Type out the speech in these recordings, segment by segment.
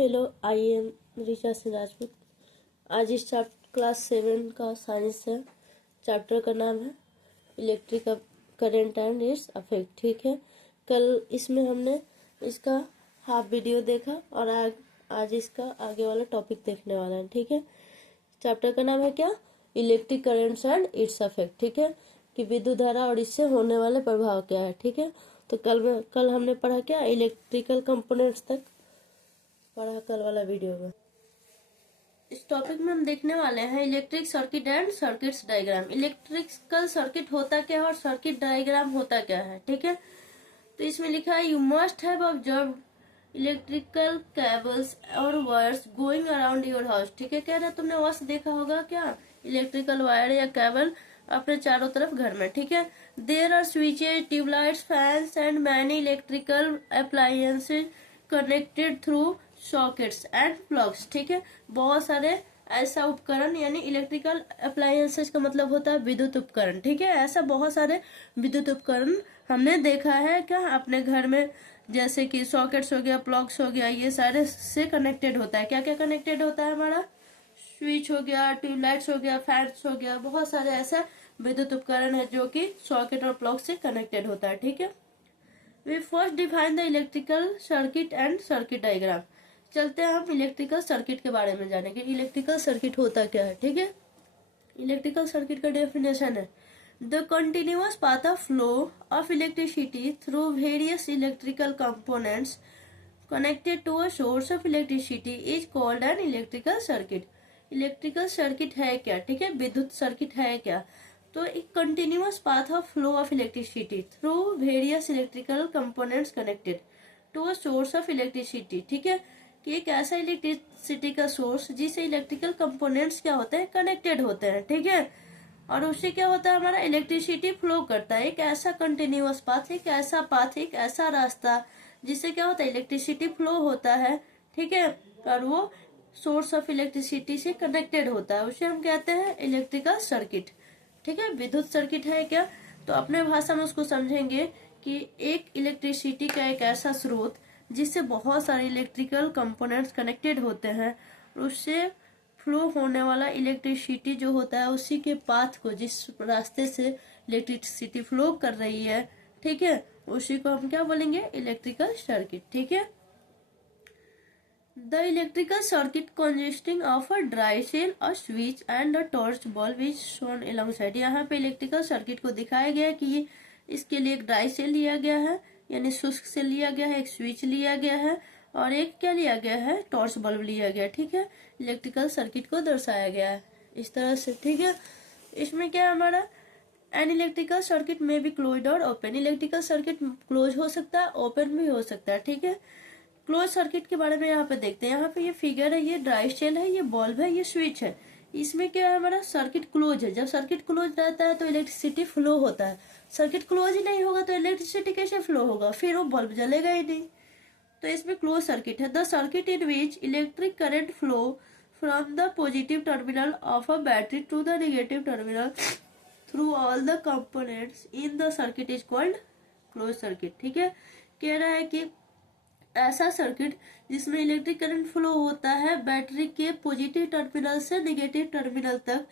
Hello, I am Richa Singh Rajput. आज इस class 7 का साइंस है। चैप्टर का नाम है electric current and it's affect. ठीक है, कल इसमें हमने इसका हाफ वीडियो देखा और आज इसका आगे वाला टॉपिक देखने वाला है। ठीक है, चैप्टर का नाम है क्या? Electric currents and it's affect. ठीक है, कि विद्युत धारा और इससे होने वाले प्रभाव क्या है। ठीक है, तो कल हमने पढ़ा क्या? इलेक्ट्रिकल कंपोनेंट्स तक पढ़ा कल वाला वीडियो में। इस टॉपिक में हम देखने वाले हैं electric circuit and circuits diagram. Electrical circuit होता क्या है और सर्किट डायग्राम होता क्या है। ठीक है, तो इसमें लिखा है you must have observe electrical cables और wires going around your house. ठीक है, कह रहा तुमने वैसे देखा होगा क्या? इलेक्ट्रिकल वायर या केबल अपने चारों तरफ घर में। ठीक है, there are switches, tubelights, fans and many electrical appliances connected through sockets and plugs. ठीक है, बहुत सारे ऐसा उपकरण, यानी इलेक्ट्रिकल अप्लायंसेस का मतलब होता है विद्युत उपकरण। ठीक है, ऐसा बहुत सारे विद्युत उपकरण हमने देखा है क्या अपने घर में, जैसे कि सॉकेट्स हो गया, प्लग्स हो गया, ये सारे से कनेक्टेड होता है। क्या क्या कनेक्टेड होता है हमारा? स्विच हो गया, ट्यूबलाइट्स हो गया, फैंस हो गया, बहुत सारे ऐसा विद्युत उपकरण है जो कि सॉकेट और प्लग से कनेक्टेड होता है। ठीक है, we first define the electrical circuit and circuit diagram. चलते हैं हम इलेक्ट्रिकल सर्किट के बारे में जानेंगे। इलेक्ट्रिकल सर्किट होता क्या है। ठीक है, इलेक्ट्रिकल सर्किट का डेफिनेशन है the continuous path of flow of electricity through various electrical components connected to a source of electricity is called an electrical circuit. Electrical circuit है क्या? ठीक है, विद्युत सर्किट है क्या? तो एक continuous path of flow of electricity through various electrical components connected to a source of electricity. ठीक है, कि एक ऐसा इलेक्ट्रिसिटी का सोर्स जिससे इलेक्ट्रिकल कंपोनेंट्स क्या होते हैं? कनेक्टेड होते हैं। ठीक है, और उससे क्या होता है? हमारा इलेक्ट्रिसिटी फ्लो करता है। एक ऐसा कंटिन्यूअस पाथ, एक ऐसा पाथ, एक ऐसा रास्ता जिससे क्या होता है? इलेक्ट्रिसिटी फ्लो होता है। ठीक है, और वो सोर्स ऑफ इलेक्ट्रिसिटी से कनेक्टेड होता है, उसे हम कहते हैं इलेक्ट्रिकल सर्किट। ठीक है, विद्युत सर्किट है क्या? तो अपने भाषा में उसको समझेंगे कि एक इलेक्ट्रिसिटी का एक ऐसा स्रोत जिससे बहुत सारे इलेक्ट्रिकल कंपोनेंट्स कनेक्टेड होते हैं, उससे फ्लो होने वाला इलेक्ट्रिसिटी जो होता है उसी के पाथ को, जिस रास्ते से इलेक्ट्रिसिटी फ्लो कर रही है, ठीक है, उसी को हम क्या बोलेंगे? Electrical circuit. ठीक है, the electrical circuit consisting of a dry cell, a switch and a torch bulb is shown along side. यहाँ पे इलेक्ट्रिकल सर्किट को दिखाया गया है कि इसके लिए एक ड्राई सेल लिया गया है, यानी शुष्क सेल लिया गया है, एक स्विच लिया गया है और एक क्या लिया गया है? टॉर्च बल्ब लिया गया है। ठीक है, इलेक्ट्रिकल सर्किट को दर्शाया गया है इस तरह से। ठीक है, इसमें क्या है हमारा? एन इलेक्ट्रिकल सर्किट में भी क्लोज्ड और ओपन। इलेक्ट्रिकल सर्किट क्लोज हो सकता है, ओपन भी हो सकता है। ठीक है, क्लोज सर्किट के बारे में यहाँ पे देखते हैं। यहाँ पे ये फिगर है, ये ड्राई सेल है, ये बल्ब है, ये स्विच है। इसमें क्या है? हमारा सर्किट क्लोज है। जब सर्किट क्लोज रहता है तो इलेक्ट्रिसिटी फ्लो होता है। सर्किट क्लोज ही नहीं होगा तो इलेक्ट्रिसिटी कैसे फ्लो होगा? फिर वो बल्ब जलेगा ही नहीं। तो इसमें क्लोज सर्किट है the circuit in which electric current flow from the positive terminal of a battery to the negative terminal through all the components in the circuit is called close circuit. ठीक है, कह रहा है कि ऐसा circuit जिसमें electric current flow होता है बैटरी के पॉजिटिव टर्मिनल से नेगेटिव टर्मिनल तक,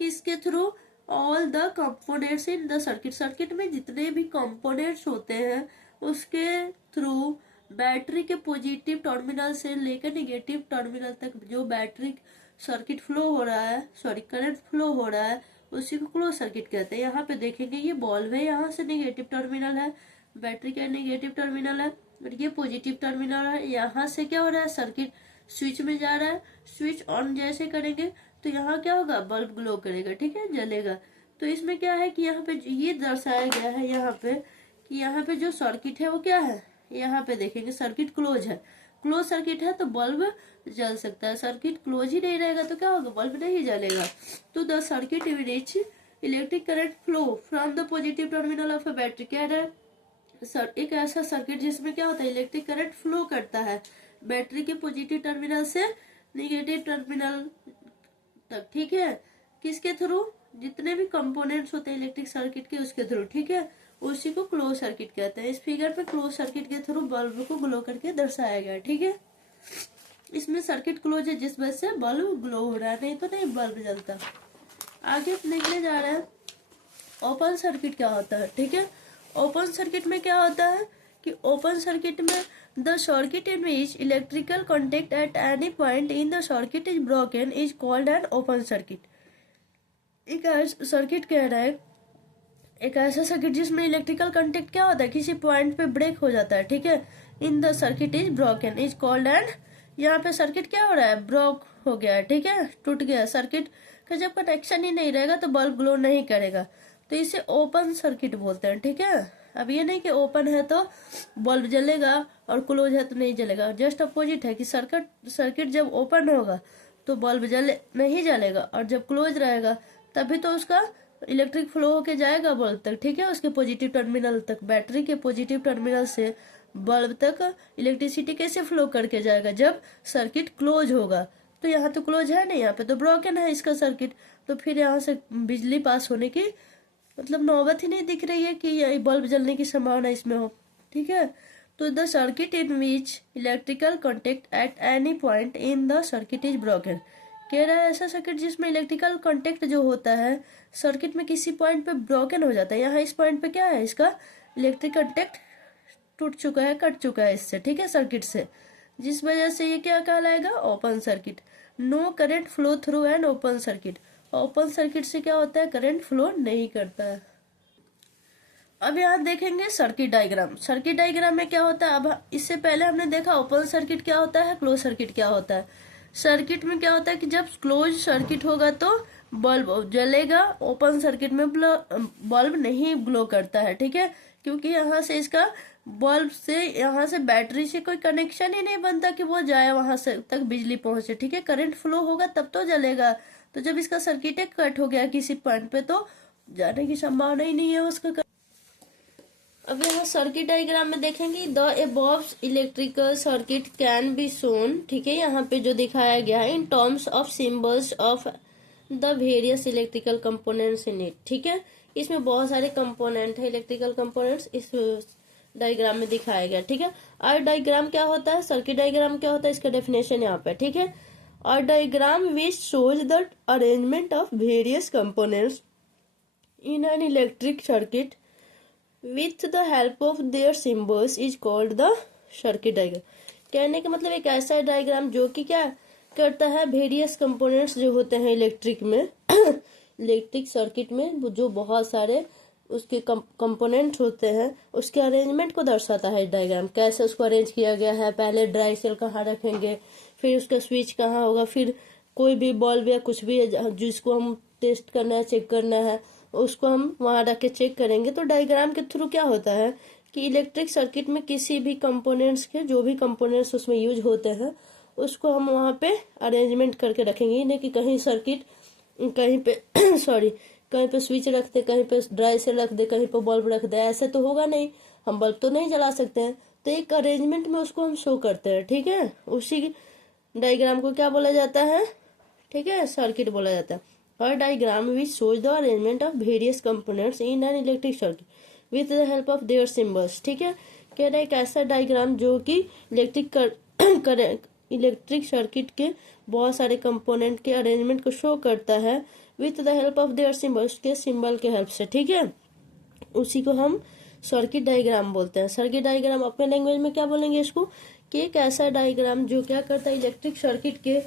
किसके through? All the components in the circuit. Circuit में जितने भी कंपोनेंट्स होते हैं उसके थ्रू बैटरी के पॉजिटिव टर्मिनल से लेकर नेगेटिव टर्मिनल तक जो बैटरी सर्किट फ्लो हो रहा है, सॉरी करंट फ्लो हो रहा है, उसी को क्लोज सर्किट कहते हैं। यहाँ पे देखेंगे ये बल्ब है, यहाँ से नेगेटिव टर्मिनल है, बैटरी का नेगेटिव टर्मिनल है और ये पॉजिटिव टर्मिनल है। यहाँ से क्या हो रहा है? सर्किट स्विच में जा रहा है। स्विच ऑन जैसे करेंगे तो यहाँ क्या होगा? बल्ब ग्लो करेगा। ठीक है, जलेगा। तो इसमें क्या है कि यहाँ पे ये दर्शाया गया है यहाँ पे कि यहाँ पे जो सर्किट है वो क्या है? यहाँ पे देखेंगे सर्किट क्लोज है। क्लोज सर्किट है तो बल्ब जल सकता है। सर्किट क्लोज ही नहीं रहेगा तो क्या होगा? बल्ब नहीं जलेगा। तो the circuit in which electric current flow from the positive terminal of a battery, क्या है? एक ऐसा सर्किट जिसमें क्या होता है? इलेक्ट्रिक करंट फ्लो करता है बैटरी के पॉजिटिव टर्मिनल से नेगेटिव टर्मिनल तक। ठीक है, किसके थ्रू? जितने भी कंपोनेंट्स होते हैं इलेक्ट्रिक सर्किट के उसके थ्रू। ठीक है, उसी को क्लोज सर्किट कहते हैं। इस फिगर पे क्लोज सर्किट के थ्रू बल्ब को ग्लो करके दर्शाया गया। ठीक है, इसमें सर्किट क्लोज है जिस वजह से बल्ब ग्लो हो रहा है, नहीं तो नहीं बल्ब जलता। आगे देखने जा रहे हैं ओपन सर्किट क्या होता है। ठीक है, ओपन सर्किट में क्या होता है कि ओपन सर्किट में the circuit in which electrical contact eight any point in the circuit is broken is called N open circuit. एक सर्किट कह रहा है, एक ऐसा सर्किट जिसमें इलेक्ट्रिकल कॉन्टेक्ट क्या होता है, किसी पॉइंट पे ब्रेक हो जाता है। ठीक है, इन the circuit is broken is called and, यहाँ पे सर्किट क्या हो रहा है, ब्रोक हो गया है। ठीक है, टूट गया सर्किट का। जब कनेक्शन ही नहीं रहेगा तो बल्ब ग्लो नहीं करेगा, तो इसे ओपन सर्किट बोलते हैं। ठीक है, अब ये नहीं कि ओपन है तो बल्ब जलेगा और क्लोज है तो नहीं जलेगा, जस्ट अपोजिट है कि सर्किट जब ओपन होगा तो बल्ब नहीं जलेगा, और जब क्लोज रहेगा तभी तो उसका इलेक्ट्रिक फ्लो होके जाएगा बल्ब तक। ठीक है, उसके पॉजिटिव टर्मिनल तक, बैटरी के पॉजिटिव टर्मिनल से बल्ब तक इलेक्ट्रिसिटी कैसे फ्लो करके जाएगा, जब सर्किट क्लोज होगा। तो यहाँ तो क्लोज है नहीं, यहाँ पे तो ब्रोकन है इसका सर्किट, तो फिर यहाँ से बिजली पास होने की मतलब नौबत ही नहीं दिख रही है कि ये बल्ब जलने की संभावना इसमें हो। ठीक है, तो the circuit in which electrical contact eight any point in the circuit is broken. कह रहा है ऐसा सर्किट जिसमें इलेक्ट्रिकल कॉन्टेक्ट जो होता है सर्किट में किसी पॉइंट पे ब्रोकन हो जाता है। यहाँ इस पॉइंट पे क्या है, इसका इलेक्ट्रिक कॉन्टेक्ट टूट चुका है, कट चुका है इससे। ठीक है, सर्किट से, जिस वजह से ये क्या कहलाएगा, open circuit. No current flow through an open circuit. Open circuit से क्या होता है, करंट फ्लो नहीं करता है। अब यहाँ देखेंगे सर्किट डायग्राम। सर्किट डायग्राम में क्या होता है, अब इससे पहले हमने देखा ओपन सर्किट क्या होता है, क्लोज सर्किट क्या होता है। सर्किट में क्या होता है कि जब क्लोज सर्किट होगा तो बल्ब जलेगा, ओपन सर्किट में बल्ब नहीं ग्लो करता है। ठीक है, क्योंकि यहाँ से इसका बल्ब से, यहाँ से बैटरी से कोई कनेक्शन ही नहीं बनता कि वो जाए वहां से तक बिजली पहुंचे। ठीक है, करंट फ्लो होगा तब तो जलेगा, तो जब इसका सर्किट कट हो गया किसी पॉइंट पे तो जाने की संभावना ही नहीं है उसका। अब यहाँ सर्किट डायग्राम में देखेंगे the above electrical circuit can be shown. ठीक है, यहाँ पे जो दिखाया गया है in terms of symbols of the various electrical components in it. ठीक है, इसमें बहुत सारे कंपोनेंट है, इलेक्ट्रिकल कंपोनेंट्स इस डायग्राम में दिखाया गया। ठीक है, और डायग्राम क्या होता है, सर्किट डायग्राम क्या होता है, इसका डेफिनेशन यहाँ पे। ठीक है, और diagram which shows the arrangement of various components in an electric circuit with the help of their symbols is called the circuit diagram. कहने का मतलब एक ऐसा डायग्राम जो कि क्या करता है, वेरियस कंपोनेंट्स जो होते हैं इलेक्ट्रिक में इलेक्ट्रिक सर्किट में जो बहुत सारे उसके कंपोनेंट होते हैं, उसके अरेंजमेंट को दर्शाता है डायग्राम। कैसे उसको अरेंज किया गया है, पहले ड्राई सेल कहाँ रखेंगे, फिर उसका स्विच कहाँ होगा, फिर कोई भी बल्ब या कुछ भी जिसको हम टेस्ट करना है, चेक करना है, उसको हम वहां रख के चेक करेंगे। तो डायग्राम के थ्रू क्या होता है कि इलेक्ट्रिक सर्किट में किसी भी कंपोनेंट्स के, जो भी कंपोनेंट्स उसमें यूज होते हैं, उसको हम वहां पे अरेंजमेंट करके रखेंगे। नहीं कि कहीं सर्किट कहीं पे सॉरी कहीं पे स्विच रख दे, कहीं पे ड्राई सेल रख दे, कहीं पे बल्ब रख दे, ऐसे तो होगा नहीं, हम बल्ब तो नहीं जला सकते हैं। तो एक अरेंजमेंट में उसको हम शो करते हैं। ठीक है, उसी डायग्राम को क्या बोला जाता है, ठीक है, सर्किट बोला जाता है। और diagram which shows the arrangement of various components in an electric circuit with the help of their symbols. ठीक है, कह रहा है एक ऐसा डायग्राम जो कि इलेक्ट्रिक सर्किट के बहुत सारे कंपोनेंट के अरेंजमेंट को शो करता है with the help of their symbols, के सिंबल के हेल्प से। ठीक है, उसी को हम सर्किट डायग्राम बोलते हैं। सर्किट डायग्राम अपने लैंग्वेज में क्या बोलेंगे इसको, कि एक ऐसा डायग्राम जो क्या करता है, इलेक्ट्रिक सर्किट के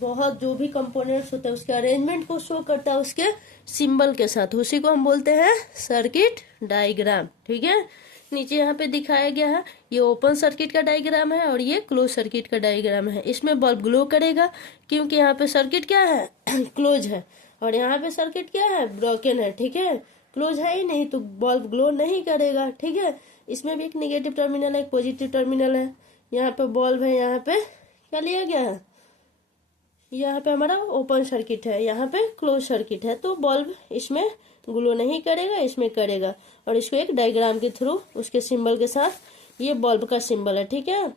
बहुत जो भी कंपोनेंट्स होते हैं उसके अरेंजमेंट को शो करता है उसके सिंबल के साथ, उसी को हम बोलते हैं सर्किट डायग्राम। ठीक है, नीचे यहाँ पे दिखाया गया है, ये ओपन सर्किट का डायग्राम है और ये क्लोज सर्किट का डायग्राम है। इसमें बल्ब ग्लो करेगा क्योंकि यहाँ पे सर्किट क्या है क्लोज है, और यहाँ पे सर्किट क्या है, ब्रोकन है। ठीक है, क्लोज है ही नहीं तो बल्ब ग्लो नहीं करेगा। ठीक है, इसमें भी एक निगेटिव टर्मिनल है, एक पॉजिटिव टर्मिनल है। यहाँ पे बल्ब है, यहाँ पे क्या लिया गया है, यहाँ पे हमारा ओपन सर्किट है, यहाँ पे क्लोज सर्किट है, तो बल्ब इसमें ग्लो नहीं करेगा, इसमें करेगा। और इसको एक डायग्राम के थ्रू उसके सिंबल के साथ, ये बल्ब का सिंबल है। ठीक है,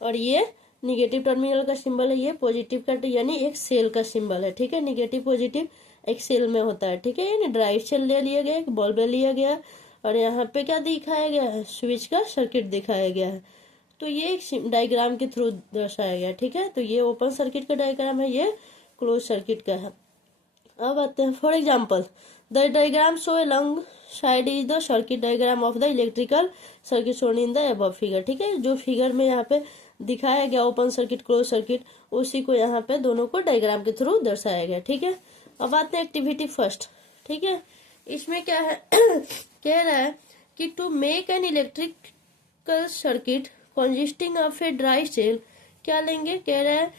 और ये निगेटिव टर्मिनल का सिंबल है, ये पॉजिटिव का यानी एक सेल का सिंबल है। ठीक है, निगेटिव पॉजिटिव एक सेल में होता है। ठीक है, यानी ड्राई सेल ले लिया गया, एक बल्ब ले लिया गया, और यहाँ पे क्या दिखाया गया है, स्विच का सर्किट दिखाया गया है। तो ये एक डायग्राम के थ्रू दर्शाया गया, ठीक है। तो ये ओपन सर्किट का डायग्राम है, ये क्लोज सर्किट का है। अब आते हैं, for example the diagram show a long side is the circuit diagram of the electrical circuit shown in the above figure, ठीक है। जो फिगर में यहाँ पे दिखाया गया ओपन सर्किट क्लोज सर्किट, उसी को यहाँ पे दोनों को डायग्राम के थ्रू दर्शाया गया, ठीक है। अब आते हैं एक्टिविटी फर्स्ट, ठीक है। इसमें क्या है कह रहा है कि to make an electrical circuit consisting of a dry cell, क्या लेंगे, कह रहा है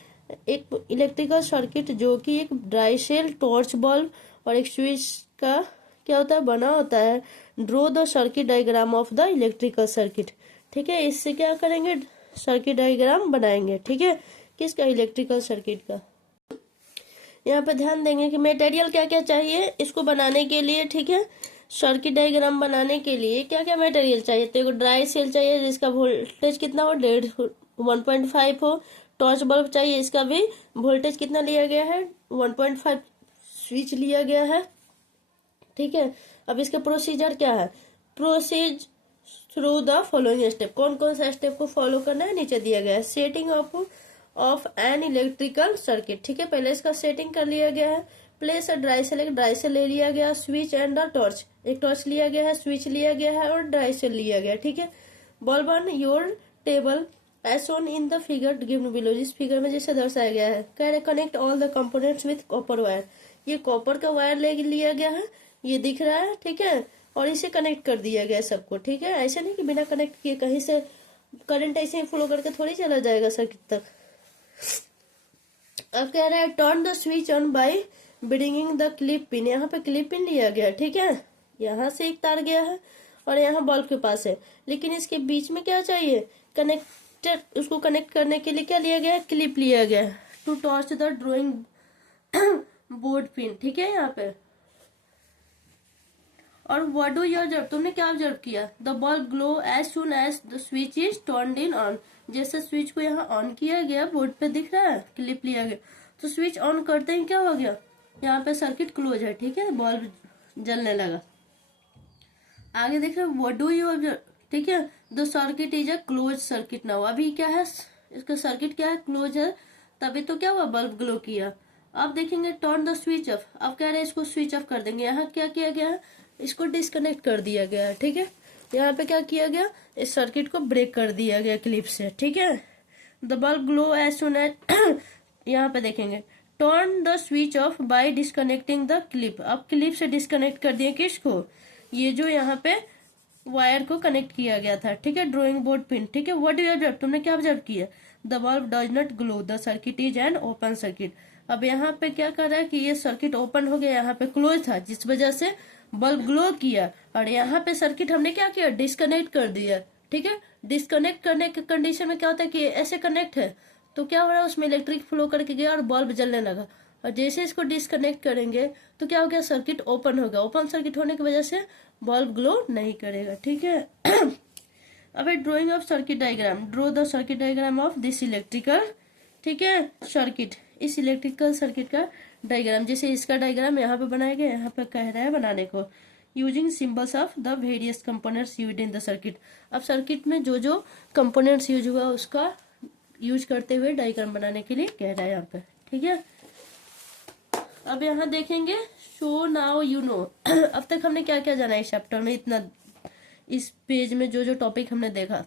एक इलेक्ट्रिकल सर्किट जो कि एक ड्राई सेल, टॉर्च बल्ब और एक स्विच का क्या होता है बना होता है। Draw the circuit diagram of the electrical circuit, ठीक है। इससे क्या करेंगे, सर्किट डायग्राम बनाएंगे, ठीक है। किसका, इलेक्ट्रिकल सर्किट का। यहाँ पे ध्यान देंगे कि मटेरियल क्या क्या चाहिए इसको बनाने के लिए, ठीक है। सर्किट डायग्राम बनाने के लिए क्या क्या मटेरियल चाहिए, तो एक ड्राई सेल चाहिए जिसका वोल्टेज कितना हो, 1.5 हो। टॉर्च बल्ब चाहिए, इसका भी वोल्टेज कितना लिया गया है, 1.5। स्विच लिया गया है, ठीक है। अब इसका प्रोसीजर क्या है, process through the following step, कौन कौन सा स्टेप को फॉलो करना है नीचे दिया गया है। Setting of N electrical circuit, ठीक है। पहले इसका सेटिंग कर लिया गया है। प्लेस अ ड्राई सेल, एक ड्राई सेल ले लिया गया। स्विच एंड द टॉर्च, एक टॉर्च लिया गया है, स्विच लिया गया है और ड्राई सेल लिया गया, ठीक है। Bulb on your table as shown in the figure given below, जिस फिगर में जैसे दर्शाया गया है। कह रहे connect all the components with copper wire, ये कॉपर का वायर ले लिया गया है, ये दिख रहा है, ठीक है। और इसे कनेक्ट कर दिया गया सबको, ठीक है। ऐसे नहीं कि बिना कनेक्ट किए कहीं से करंट ऐसे ही फ्लो करके थोड़ी चला जाएगा सर्किट तक। अब कह रहा है turn the switch on by bringing the clip pin, यहाँ पे क्लिप पिन लिया गया, ठीक है। यहाँ से एक तार गया है और यहाँ बल्ब के पास है, लेकिन इसके बीच में क्या चाहिए, कनेक्टर। उसको कनेक्ट करने के लिए क्या लिया गया है, क्लिप लिया गया है। To torch the drawing board pin, ठीक है यहाँ पे। और व्हाट डू यू ऑब्जर्व, तुमने क्या ऑब्जर्व किया, the bulb glow as soon as the switch is turned in on, जैसे स्विच को यहाँ ऑन किया गया, बोर्ड पे दिख रहा है, क्लिप लिया गया, तो स्विच ऑन करते ही क्या हो गया, यहाँ पे सर्किट क्लोज है, ठीक है, बल्ब जलने लगा। आगे देख रहे हो, व्हाट डू यू ऑब्जर्व, ठीक है, the circuit is a close circuit now, अभी क्या है, इसका सर्किट क्या है, क्लोज है, तभी तो क्या हुआ, बल्ब ग्लो किया। अब देखेंगे टर्न द स्विच ऑफ, अब कह रहे हैं इसको स्विच ऑफ कर देंगे। यहाँ क्या किया गया है, इसको डिस्कनेक्ट कर दिया गया है, ठीक है। यहाँ पे क्या किया गया, इस सर्किट को ब्रेक कर दिया गया क्लिप से, ठीक है। The bulb glow as soon as यहाँ पे देखेंगे turn the switch off by disconnecting the clip, अब क्लिप से डिस्कनेक्ट कर दिया किसको, ये जो यहाँ पे वायर को कनेक्ट किया गया था, ठीक है, ड्रॉइंग बोर्ड पिन, ठीक है। व्हाट डू यू ऑब्जर्व, तुमने क्या ऑब्जर्व किया, the bulb does not glow, the circuit is an open circuit. अब यहाँ पे क्या कर रहा है कि ये सर्किट ओपन हो गया, यहाँ पे क्लोज था जिस वजह से बल्ब ग्लो किया, और यहाँ पे सर्किट हमने क्या किया, डिस्कनेक्ट कर दिया, ठीक है। डिस्कनेक्ट करने के कंडीशन में क्या होता है कि ऐसे कनेक्ट है तो क्या हो रहा है, उसमें इलेक्ट्रिक फ्लो करके गया और बल्ब जलने लगा, और जैसे इसको डिस्कनेक्ट करेंगे तो क्या हो गया, सर्किट ओपन हो गया। ओपन सर्किट होने की वजह से बल्ब ग्लो नहीं करेगा, ठीक है। अब drying of circuit diagram, draw the circuit diagram of this electrical, ठीक है, सर्किट, इस इलेक्ट्रिकल सर्किट का डायग्राम, जैसे इसका डायग्राम यहाँ पे बनाया गया, यहाँ पे कह रहा है बनाने को, using symbols of the various components used in the circuit. अब सर्किट में जो जो कंपोनेंट्स यूज हुआ उसका यूज करते हुए डायग्राम बनाने के लिए कह रहा है यहाँ पे, ठीक है। अब यहाँ देखेंगे सो नाउ यू नो, अब तक हमने क्या क्या जाना है इस चैप्टर में, इतना इस पेज में जो जो टॉपिक हमने देखा।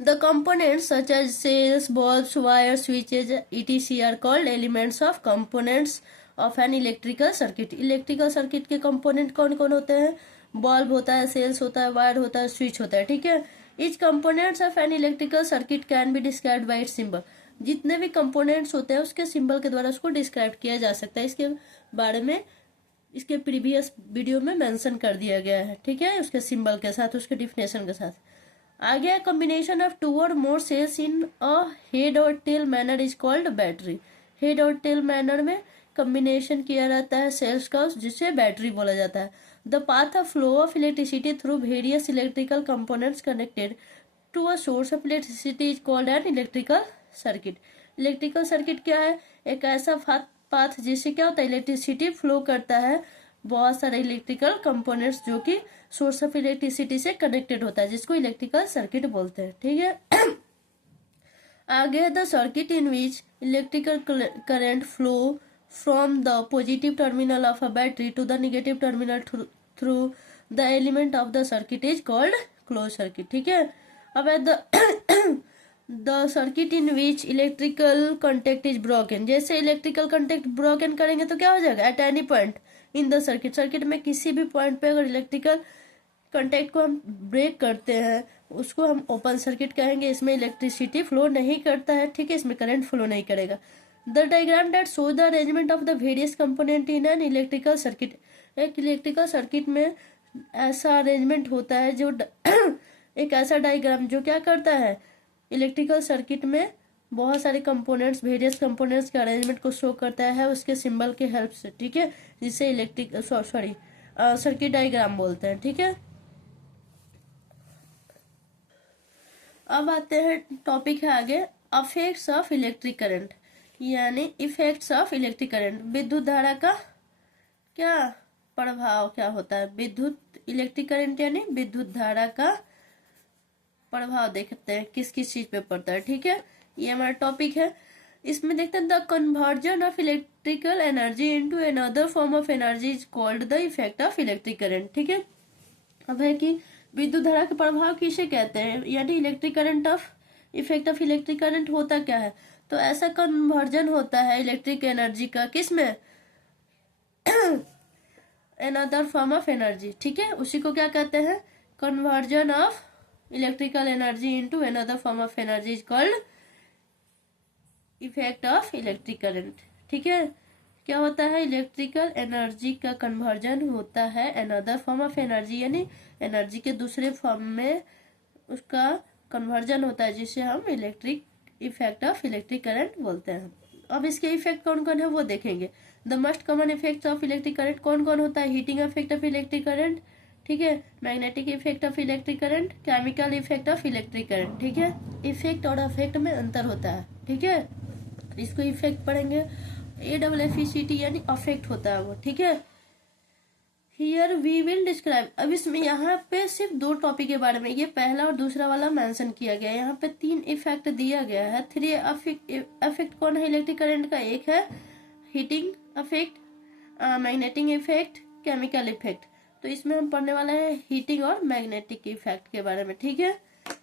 The components such as cells, bulbs, wires, switches, etc. are called elements of components of an electrical circuit. Electrical circuit के component कौन कौन होते हैं, बल्ब होता है, सेल्स होता है, वायर होता है, स्विच होता है, ठीक है। Each components of an electrical circuit can be described by its symbol. जितने भी components होते हैं उसके सिंबल के द्वारा उसको डिस्क्राइब किया जा सकता है। इसके बारे में इसके प्रीवियस वीडियो में मेंशन कर दिया गया है, ठीक है, उसके सिंबल के साथ, उसके डिफिनेशन के साथ। आगे combination of 2 or more cells in a head और tail manner is called battery. Head और टेल मैनर में कॉम्बिनेशन किया रहता है सेल्स का, जिसे बैटरी बोला जाता है। The path of flow of electricity through various electrical components connected to a source of electricity is called an electrical circuit. Electrical circuit क्या है, एक ऐसा पाथ जिससे क्या होता है, इलेक्ट्रिसिटी फ्लो करता है बहुत सारे इलेक्ट्रिकल कंपोनेंट्स जो कि सोर्स ऑफ इलेक्ट्रिसिटी से कनेक्टेड होता है, जिसको इलेक्ट्रिकल सर्किट बोलते हैं। ठीक है। आगे the circuit in which electrical current flow from the positive terminal of a battery to the negative terminal through the element of the circuit is called close circuit. ठीक है। अब the circuit in which electrical contact is broken, जैसे electrical contact broken करेंगे तो क्या हो जाएगा, at any point in the circuit, circuit में किसी भी पॉइंट पे अगर इलेक्ट्रिकल कंटेक्ट को हम ब्रेक करते हैं उसको हम ओपन सर्किट कहेंगे। इसमें इलेक्ट्रिसिटी फ्लो नहीं करता है। ठीक है, इसमें करंट फ्लो नहीं करेगा। The diagram that show the arrangement of the various component in an electrical circuit, एक इलेक्ट्रिकल सर्किट में ऐसा अरेंजमेंट होता है जो एक ऐसा डायग्राम जो क्या करता है, इलेक्ट्रिकल सर्किट में बहुत सारे कंपोनेंट्स, वेरियस कंपोनेंट्स के अरेंजमेंट को शो करता है उसके सिंबल के हेल्प से। ठीक है, जिसे सर्किट डायग्राम बोलते हैं। ठीक है। अब आते हैं टॉपिक है आगे, अफेक्ट्स ऑफ इलेक्ट्रिक करंट, यानी इफेक्ट्स ऑफ इलेक्ट्रिक करंट, विद्युत धारा का क्या प्रभाव क्या होता है, इलेक्ट्रिक करंट यानी विद्युत धारा का प्रभाव देखते हैं किस किस चीज पे पड़ता है। ठीक है, ये हमारा टॉपिक है। इसमें देखते हैं the conversion of electrical energy into another form of energy is called the effect of electric current. ठीक है। अब है कि विद्युत धारा का प्रभाव किसे कहते हैं, यानी electric current of effect of electric current होता क्या है, तो ऐसा कन्वर्जन होता है इलेक्ट्रिक एनर्जी का किसमें, अनदर फॉर्म ऑफ एनर्जी। ठीक है, उसी को क्या कहते हैं, conversion of electrical energy into another form of energy is called effect of electric current. ठीक है, क्या होता है, इलेक्ट्रिकल एनर्जी का कन्वर्जन होता है अनदर फॉर्म ऑफ एनर्जी, यानी एनर्जी के दूसरे फॉर्म में उसका कन्वर्जन होता है, जिसे हम इफेक्ट ऑफ इलेक्ट्रिक करंट बोलते हैं। अब इसके इफेक्ट कौन कौन है वो देखेंगे। The most common effect of electric current कौन कौन होता है, heating effect of electric current, ठीक है, magnetic effect of electric current, chemical effect of electric current. ठीक है, इफेक्ट और अफेक्ट में अंतर होता है। ठीक है, इसको इफेक्ट पढ़ेंगे, AFFECT यानी अफेक्ट होता है वो। ठीक है, हियर वी विल डिस्क्राइब, अब इसमें यहाँ पे सिर्फ दो टॉपिक के बारे में, ये पहला और दूसरा वाला मेंशन किया गया है। यहाँ पे 3 इफेक्ट दिया गया है। 3 अफेक्ट कौन है इलेक्ट्रिक करंट का, एक है heating affect, magnetic effect, chemical effect. तो इसमें हम पढ़ने वाले हैं हीटिंग और मैग्नेटिक इफेक्ट के बारे में। ठीक है,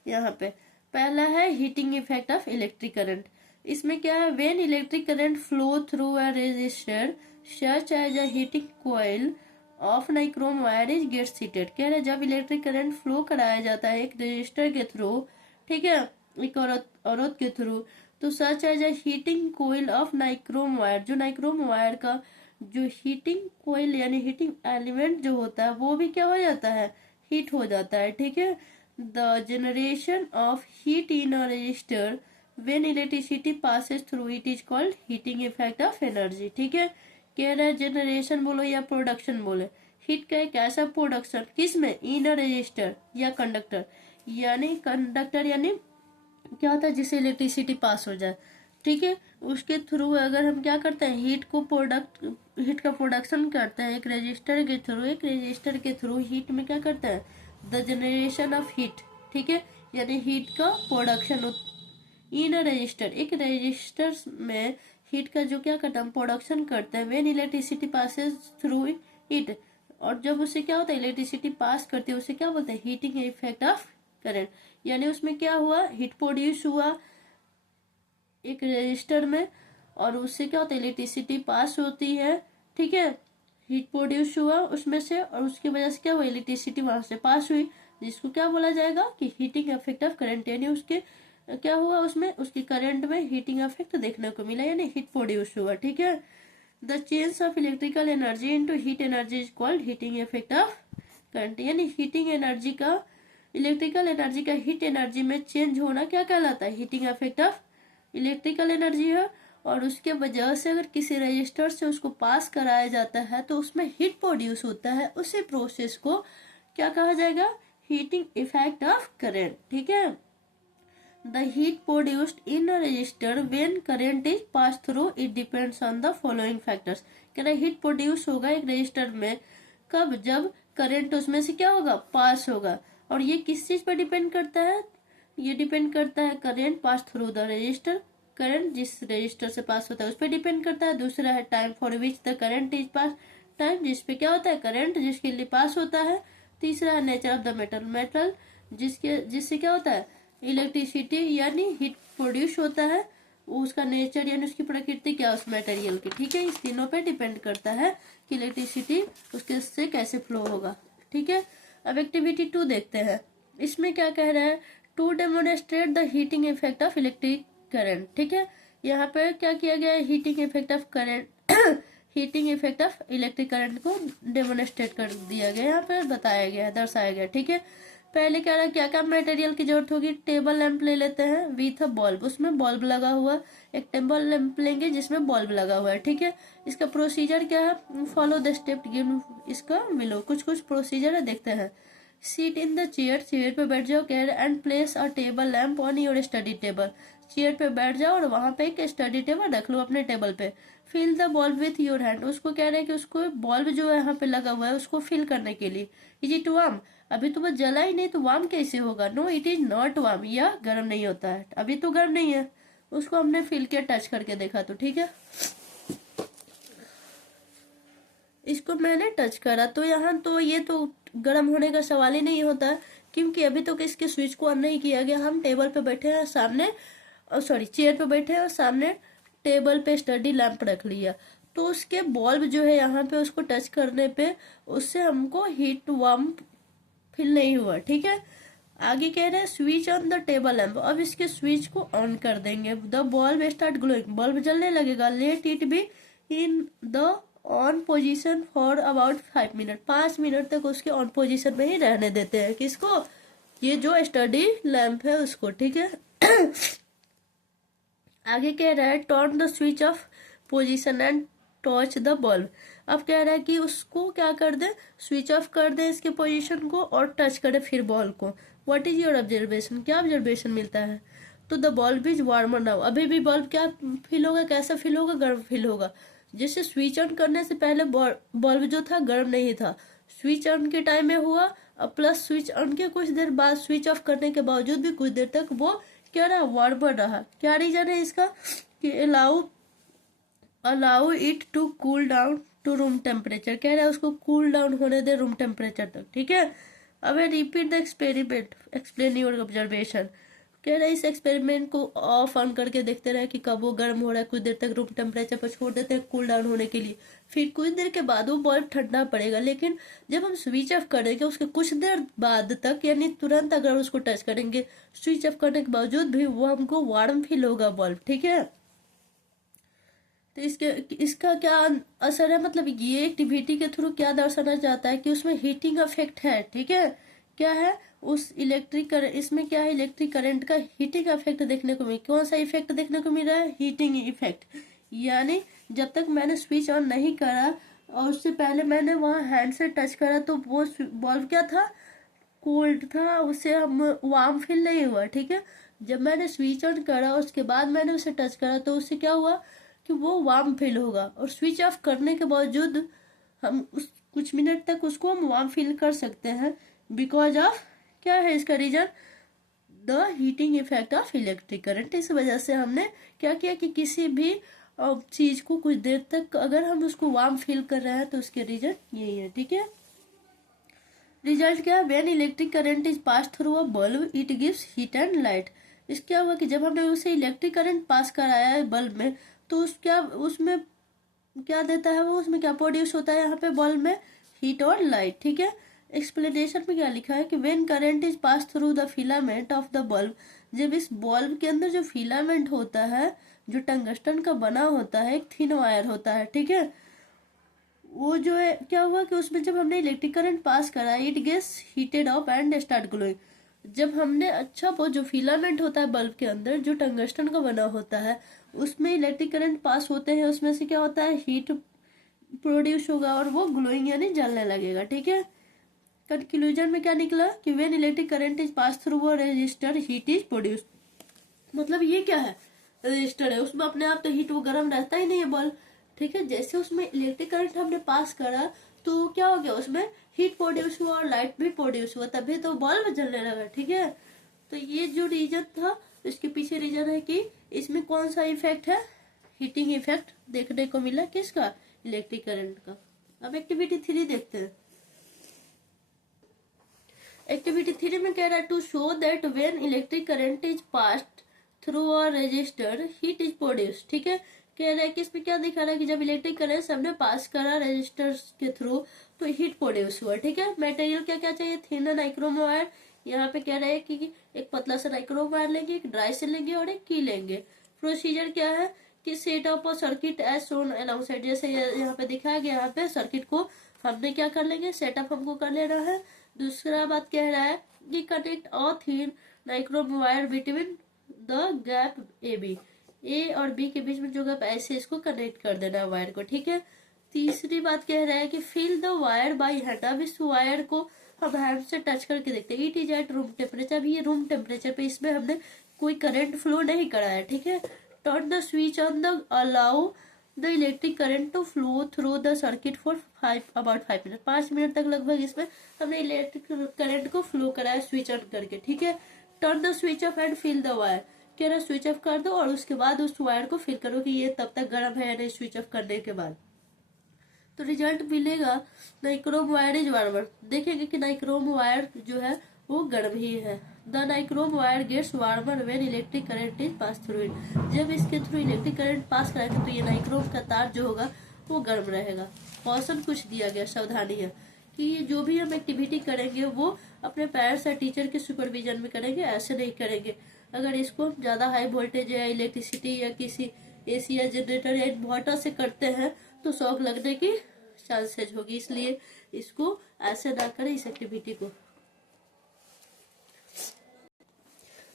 यहाँ पे पहला है heating effect of electric current. इसमें क्या है, when electric current flow through a resistor such as a heating coil of nichrome wire is gets heated. कह रहे जब इलेक्ट्रिक करंट फ्लो कराया जाता है एक रेजिस्टर के थ्रू, ठीक है, एक औरत के थ्रू, तो such as a heating coil of nichrome wire, जो नाइक्रोम वायर का जो हीटिंग कॉइल यानी हीटिंग एलिमेंट जो होता है वो भी क्या हो जाता है, हीट हो जाता है। ठीक है, the generation of heat in a resistor when electricity passes through it is called heating effect of energy. ठीक है, कह रहा है जनरेशन बोलो या प्रोडक्शन बोले, हीट का एक ऐसा प्रोडक्शन किसमें, इन अ रजिस्टर या कंडक्टर, यानी कंडक्टर यानी क्या होता है जिससे इलेक्ट्रिसिटी पास हो जाए। ठीक है, उसके थ्रू अगर हम क्या करते हैं, हीट का प्रोडक्शन करते हैं एक रजिस्टर के थ्रू हीट में क्या करते हैं, द जनरेशन ऑफ हीट। ठीक है, यानी हीट का प्रोडक्शन इन अ रजिस्टर, एक रजिस्टर में हीट का जो क्या करता है, हम प्रोडक्शन करते हैं when electricity passes through it, और जब उससे क्या होता है इलेक्ट्रिसिटी पास करती है उसे क्या बोलते हैं, हीटिंग इफेक्ट ऑफ करंट। यानी उसमें क्या हुआ, हीट प्रोड्यूस हुआ एक रजिस्टर में और उससे क्या होता है इलेक्ट्रिसिटी पास होती है। ठीक है, हीट प्रोड्यूस हुआ उसमें से और उसकी वजह से क्या हुआ, इलेक्ट्रिसिटी वहां से पास हुई, जिसको क्या बोला जाएगा कि हीटिंग इफेक्ट ऑफ करंट। यानी उसके क्या हुआ, उसमें उसकी करंट में हीटिंग इफेक्ट देखने को मिला, यानी हीट प्रोड्यूस हुआ। ठीक है, the change of electrical energy into heat energy is called heating effect of current. यानी हीटिंग एनर्जी का, इलेक्ट्रिकल एनर्जी का हीट एनर्जी में चेंज होना क्या कहलाता है, heating effect of electrical energy है। और उसके वजह से अगर किसी रजिस्टर से उसको पास कराया जाता है तो उसमें हीट प्रोड्यूस होता है, उसी प्रोसेस को क्या कहा जाएगा, हीटिंग इफेक्ट ऑफ करंट। ठीक है, the heat produced in a resistor when current is pass through it depends on the following factors. कह रहा है हीट प्रोड्यूस होगा एक रजिस्टर में कब, जब करंट उसमें से क्या होगा, पास होगा। और ये किस चीज पर डिपेंड करता है, ये डिपेंड करता है current pass through the register, current जिस रजिस्टर से पास होता है उस पर डिपेंड करता है। दूसरा है time for which the current is pass, time जिसपे क्या होता है करंट जिसके लिए पास होता है। तीसरा है nature of the metal, metal जिससे क्या होता है इलेक्ट्रिसिटी यानी हीट प्रोड्यूस होता है, उसका नेचर यानी उसकी प्रकृति क्या उस मटेरियल की। ठीक है, इस तीनों पे डिपेंड करता है कि इलेक्ट्रिसिटी उसके से कैसे फ्लो होगा। ठीक है, अब एक्टिविटी 2 देखते हैं। इसमें क्या कह रहा है, to demonstrate the heating effect of electric current. ठीक है, यहाँ पर क्या किया गया है, heating effect of current heating effect of electric current को डेमोन्स्ट्रेट कर दिया गया, यहाँ पर बताया गया है, दर्शाया गया। ठीक है, पहले क्या रहा, क्या क्या मटेरियल की जरूरत होगी, टेबल लैंप ले लेते हैं विथ अ बल्ब, उसमें बल्ब लगा हुआ, एक टेबल लैंप लेंगे जिसमें बल्ब लगा हुआ है। ठीक है, इसका प्रोसीजर क्या है, फॉलो द स्टेप गिवन इसका बिलो, कुछ कुछ प्रोसीजर है देखते हैं। Seat in the chair, chair पे बैठ जाओ कह रहे, and place a table lamp on your study table, chair पे बैठ जाओ और वहां पे एक स्टडी टेबल रख लो अपने टेबल पे। Feel the bulb with your hand, उसको कह रहे हैं कि उसको बल्ब जो है यहाँ पे लगा हुआ है उसको फिल करने के लिए। इज इट वार्म, अभी तो वो जला ही नहीं तो वार्म कैसे होगा, no it is not warm, यह गर्म नहीं होता है, अभी तो गर्म नहीं है। उसको हमने फिल के टच करके देखा तो ठीक है, इसको मैंने टच करा तो यहाँ तो ये तो गर्म होने का सवाल ही नहीं होता है, क्योंकि अभी तो इसके स्विच को ऑन नहीं किया गया। हम टेबल पे बैठे हैं सामने, सॉरी चेयर पे बैठे हैं और सामने टेबल पे स्टडी लैंप रख लिया, तो उसके बल्ब जो है यहाँ पे उसको टच करने पे उससे हमको हीट वार्म फिल नहीं हुआ। ठीक है, आगे कह रहे हैं switch on the table lamp, अब इसके स्विच को ऑन कर देंगे, the bulb start glowing, bulb जलने लगेगा। Let it be in the on position for about 5 minute, 5 minute तक उसके ऑन पोजीशन में ही रहने देते हैं, किसको, ये जो स्टडी लैंप है उसको। ठीक है, आगे कह रहा है turn the switch of position and touch the bulb, अब कह रहा है कि उसको क्या कर दे, स्विच ऑफ कर दे इसके पोजीशन को और टच करे फिर बल्ब को। व्हाट इज योर ऑब्जर्वेशन, क्या ऑब्जर्वेशन मिलता है, तो the bulb is warmer now, अभी भी बल्ब क्या फील होगा, कैसा फील होगा, गर्म फील होगा। जैसे स्विच ऑन करने से पहले बल्ब जो था गर्म नहीं था, स्विच ऑन के टाइम में हुआ, और प्लस स्विच ऑन के कुछ देर बाद स्विच ऑफ करने के बावजूद भी कुछ देर तक वो क्या रहा, वार्मर रहा। क्या रीजन है इसका, कि allow it to cool down to room temperature, कह रहा है उसको कूल डाउन होने दे रूम टेम्परेचर तक। ठीक है, अब repeat the experiment, explain your observation, कह रहा है इस एक्सपेरिमेंट को ऑफ ऑन करके देखते रहे कि कब वो गर्म हो रहा है, कुछ देर तक रूम टेम्परेचर पर छोड़ देते हैं कूल डाउन होने के लिए, फिर कुछ देर के बाद वो बल्ब ठंडा पड़ेगा। लेकिन जब हम स्विच ऑफ करेंगे उसके कुछ देर बाद तक, यानी तुरंत अगर उसको टच करेंगे स्विच ऑफ करने के बावजूद भी वो हमको वार्म फील होगा बल्ब। ठीक है, तो इसका क्या असर है, मतलब ये एक्टिविटी के थ्रू क्या दर्शाना चाहता है कि उसमें हीटिंग इफेक्ट है। ठीक है, क्या है उस इलेक्ट्रिक करंट, इसमें क्या है इलेक्ट्रिक करंट का हीटिंग इफेक्ट देखने को मिल, कौन सा इफेक्ट देखने को मिल रहा है, हीटिंग इफेक्ट। यानी जब तक मैंने स्विच ऑन नहीं करा और उससे पहले मैंने वहां हैंड से टच करा तो वो बल्ब क्या था, कोल्ड था, उससे हम वार्म फील नहीं हुआ। ठीक है, जब मैंने स्विच ऑन करा उसके बाद मैंने उसे टच करा तो उससे क्या हुआ कि वो वार्म फील होगा, और स्विच ऑफ करने के बावजूद हम उस कुछ मिनट तक उसको हम वार्म फील कर सकते हैं, बिकॉज ऑफ क्या है इसका reason, the heating effect of electric current. इस वजह से हमने क्या किया कि किसी भी चीज को कुछ देर तक अगर हम उसको वार्म फील कर रहे हैं तो उसके रीजन यही है। ठीक है, रिजल्ट क्या है, when electric current is pass through a bulb it gives heat and light. इस क्या हुआ कि जब हमने उसे इलेक्ट्रिक करंट पास कराया है बल्ब में तो उसमें क्या देता है, वो उसमें क्या प्रोड्यूस होता है यहाँ पे बल्ब में, हीट और लाइट। ठीक है, एक्सप्लेनेशन में क्या लिखा है कि when current is pass through the filament of the bulb, जब इस बल्ब के अंदर जो फिलामेंट होता है जो टंगस्टन का बना होता है, एक थिन वायर होता है। ठीक है, वो जो है क्या हुआ कि उसमें जब हमने इलेक्ट्रिक करंट पास करा it gets heated up and start glowing, जब हमने अच्छा वो जो फिलामेंट होता है बल्ब के अंदर जो टंगस्टन का बना होता है उसमें इलेक्ट्रिक करंट पास होते हैं, उसमें से क्या होता है हीट प्रोड्यूस होगा और वो ग्लोइंग यानी जलने लगेगा। ठीक है, कंक्लूजन में क्या निकला कि when electric current is pass through a resistor heat is produce, मतलब ये क्या है, रजिस्टर है, उसमें अपने आप तो हीट वो गर्म रहता ही नहीं है बल्ब। ठीक है, जैसे उसमें इलेक्ट्रिक करंट हमने पास करा तो क्या हो गया, उसमें हीट प्रोड्यूस हुआ और लाइट भी प्रोड्यूस हुआ, तभी तो बल्ब जलने लगा। ठीक है, तो ये जो रीजन था, इसके पीछे रीजन है कि इसमें कौन सा इफेक्ट है, हीटिंग इफेक्ट देखने को मिला, किसका, इलेक्ट्रिक करंट का। अब एक्टिविटी 3 देखते हैं। एक्टिविटी 3 में कह रहा है to show that when electric current is passed through a resistor heat is produce. ठीक है, कह रहा है कि इसमें क्या दिखा रहा है कि जब इलेक्ट्रिक करंट सबने पास करा रजिस्टर के थ्रू तो हीट प्रोड्यूस हुआ। ठीक है, मटेरियल क्या क्या चाहिए, थिन नाइक्रोम वायर। यहाँ पे कह रहे हैं कि एक पतला सा नाइक्रोम वायर लेंगे, एक ड्राई से लेंगे और एक की लेंगे। प्रोसीजर क्या है कि set up circuit as shown alongside, जैसे यहाँ पे दिखाया गया, यहाँ पे सर्किट को हमने क्या कर लेंगे, सेटअप हमको कर लेना है। दूसरा बात कह रहा है कि connect a thin nichrome wire between the gap A और बी के बीच में जो गैप, ऐसे इसको कनेक्ट कर देना है वायर को। ठीक है, तीसरी बात कह रहा है कि feel the wire by hand. अब इस वायर को हम हैंड से टच करके देखते हैं। It is at room temperature, अभी ये रूम टेम्परेचर पे, इसमें हमने कोई करंट फ्लो नहीं करा है। ठीक है, turn the switch on the allow the electric current to flow through the circuit for about 5 minute, 5 minute तक लगभग इसमें हमने इलेक्ट्रिक करंट को फ्लो कराया स्विच ऑन करके। ठीक है, turn the switch off and feel the wire, कह रहा स्विच ऑफ कर दो और उसके बाद उस वायर को फिल करो कि ये तब तक गर्म है या नहीं, स्विच ऑफ करने के बाद। तो रिजल्ट मिलेगा नाइक्रोम वायर इज वार्मर, देखेंगे कि नाइक्रोम वायर जो है वो गर्म ही है। The nichrome wire gets warmer when electric current is pass through it, जब इसके थ्रू इलेक्ट्रिक करंट पास कराएंगे तो ये नाइक्रोम का तार जो होगा वो गर्म रहेगा। क्वेश्चन कुछ दिया गया, सावधानी है कि जो भी हम एक्टिविटी करेंगे वो अपने पेरेंट्स या टीचर के सुपरविजन में करेंगे, ऐसे नहीं करेंगे। अगर इसको ज्यादा हाई वोल्टेज या इलेक्ट्रिसिटी या किसी एसी या जनरेटर या इन्वर्टर से करते हैं तो शॉक लगने की चांसेज होगी, इसलिए इसको ऐसे ना करें इस एक्टिविटी को।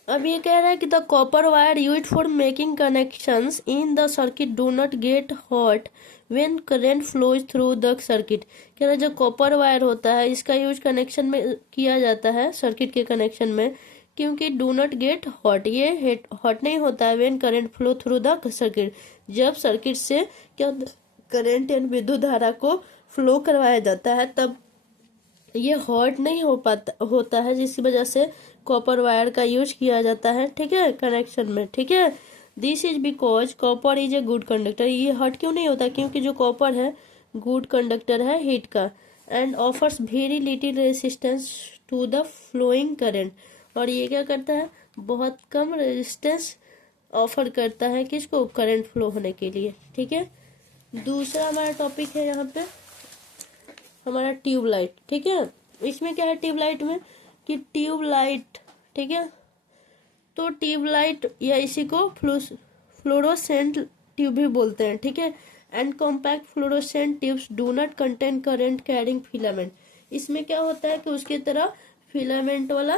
अब ये कह रहा है कि the copper wire used for making connections in the circuit do not get hot when current flows through the circuit. कह रहा है जो कॉपर वायर होता है इसका यूज कनेक्शन में किया जाता है सर्किट के कनेक्शन में, क्योंकि डू नॉट गेट हॉट, ये हॉट नहीं होता है when current flow through the circuit, जब सर्किट से क्या करंट यानी विद्युत धारा को फ्लो करवाया जाता है तब ये हॉट नहीं होता है, जिसकी वजह से कॉपर वायर का यूज किया जाता है। ठीक है, कनेक्शन में। ठीक है, this is because copper is a good conductor, ये हॉट क्यों नहीं होता, क्योंकि जो कॉपर है गुड कंडक्टर है हीट का, and offers very little resistance to the flowing current, और ये क्या करता है, बहुत कम रेजिस्टेंस ऑफर करता है किसको, करंट फ्लो होने के लिए। ठीक है, दूसरा हमारा टॉपिक है यहाँ पे हमारा ट्यूबलाइट। ठीक है, इसमें क्या है ट्यूबलाइट में कि ट्यूबलाइट, ठीक है, तो ट्यूबलाइट या इसी को फ्लोरोसेंट ट्यूब भी बोलते हैं। ठीक है, and compact fluorescent tubes do not contain current carrying filament, इसमें क्या होता है कि उसकी तरह फिलामेंट वाला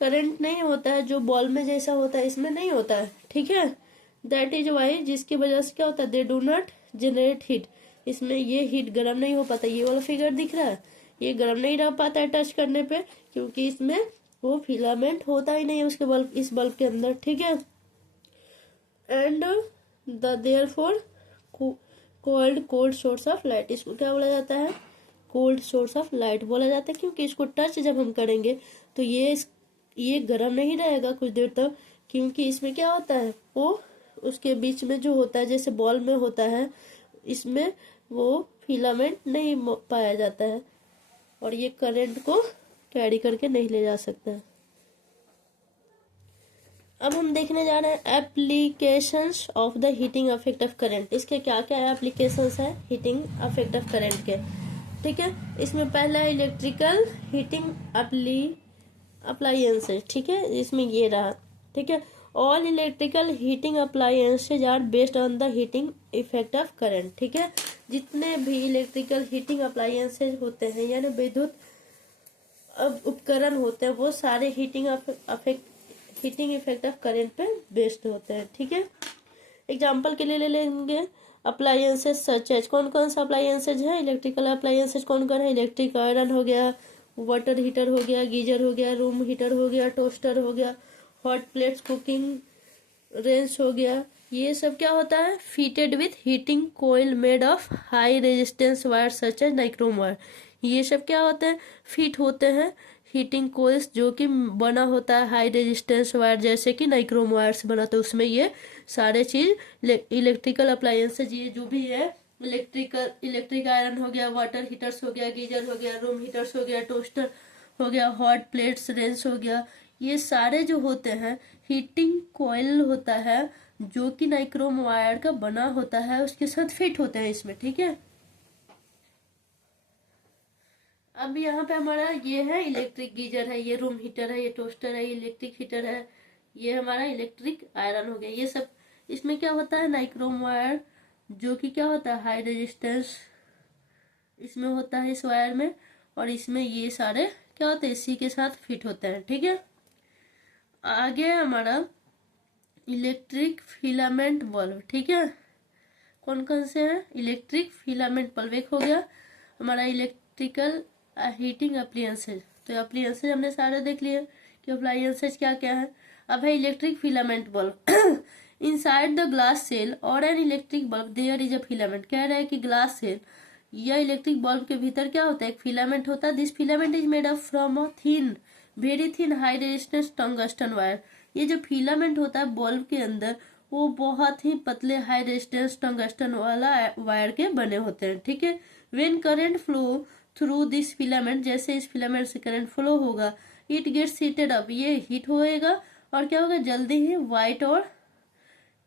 करंट नहीं होता है जो बॉल में जैसा होता है, इसमें नहीं होता है। ठीक है, दैट इज वाई, जिसकी वजह से क्या होता है, they do not generate heat, इसमें ये हीट गर्म नहीं हो पाता। ये वाला फिगर दिख रहा है, ये गर्म नहीं रह पाता है टच करने पे, क्योंकि इसमें वो फिलामेंट होता ही नहीं है उसके बल्ब, इस बल्ब के अंदर। ठीक है, and the therefore called cold source of light, इसको क्या बोला जाता है, कोल्ड सोर्स ऑफ लाइट बोला जाता है, क्योंकि इसको टच जब हम करेंगे तो ये गर्म नहीं रहेगा कुछ देर तक, क्योंकि इसमें क्या होता है, वो उसके बीच में जो होता है जैसे बॉल में होता है, इसमें वो फिलामेंट नहीं पाया जाता है और ये करंट को कैरी करके नहीं ले जा सकता है। अब हम देखने जा रहे हैं applications of the heating effect of current, इसके क्या क्या एप्लीकेशंस है हीटिंग इफेक्ट ऑफ करंट के। ठीक है, इसमें पहला इलेक्ट्रिकल हीटिंग अप्लायंसेज। ठीक है, इसमें ये रहा। ठीक है, all electrical heating appliances are based on the heating effect of current. ठीक है, जितने भी इलेक्ट्रिकल हीटिंग अप्लायंसेज होते हैं यानी विद्युत उपकरण होते हैं वो सारे हीटिंग इफेक्ट ऑफ करंट पे बेस्ड होते हैं। ठीक है, एग्जांपल के लिए ले लेंगे अप्लायंसेज सच एज, कौन कौन सा अप्लायंसेज है, इलेक्ट्रिकल अप्लायंसेज कौन कौन है, इलेक्ट्रिक आयरन हो गया, वाटर हीटर हो गया, गीजर हो गया, रूम हीटर हो गया, टोस्टर हो गया, हॉट प्लेट्स कुकिंग रेंस हो गया, ये सब क्या होता है, fitted with heating coil made of high resistance wire such as nichrome wire. ये सब क्या होते हैं, फिट होते हैं हीटिंग कोयल्स जो कि बना होता है हाई रेजिस्टेंस वायर, जैसे कि नाइक्रोम वायर से बना, तो उसमें ये सारे चीज इलेक्ट्रिकल अप्लायंसेज, ये जो भी है इलेक्ट्रिक आयरन हो गया, वाटर हीटर्स हो गया, गीजर हो गया, रूम हीटर्स हो गया, टोस्टर हो गया, हॉट प्लेट्स, रेंस हो गया, ये सारे जो होते हैं हीटिंग कॉइल होता है जो कि नाइक्रोम वायर का बना होता है, उसके साथ फिट होते हैं इसमें। ठीक है, अब यहाँ पे हमारा ये है इलेक्ट्रिक गीजर है, ये रूम हीटर है, ये टोस्टर है, ये इलेक्ट्रिक हीटर है, ये हमारा इलेक्ट्रिक आयरन हो गया। ये सब इसमें क्या होता है, नाइक्रोम वायर जो कि क्या होता है हाई रेजिस्टेंस इसमें होता है इस वायर में, और इसमें ये सारे क्या होते हैं इसी के साथ फिट होते हैं। ठीक है, आगे हमारा इलेक्ट्रिक फिलामेंट बल्ब। ठीक है, कौन कौन से हैं, इलेक्ट्रिक फिलामेंट बल्ब एक हो गया हमारा इलेक्ट्रिकल हीटिंग अप्लायंसेज। तो अप्लायंसेज हमने सारे देख लिए कि अप्लायंसेज क्या क्या है। अब है electric filament bulb. Inside the glass shell और an electric bulb there is a filament. कह रहा है कि ग्लास सेल या इलेक्ट्रिक बल्ब के भीतर क्या होता है, एक फिलामेंट होता है। This filament is made up from a thin very thin high resistance tungsten wire. ये जो फिलामेंट होता है बल्ब के अंदर वो बहुत ही पतले हाई रेजिस्टेंस टंगस्टन वाला वायर के बने होते हैं। ठीक है, when current flow through this filament, जैसे इस फिलामेंट से करंट फ्लो होगा, इट गेट्स हीटेड अप, ये हीट होएगा और क्या होगा जल्दी ही व्हाइट, और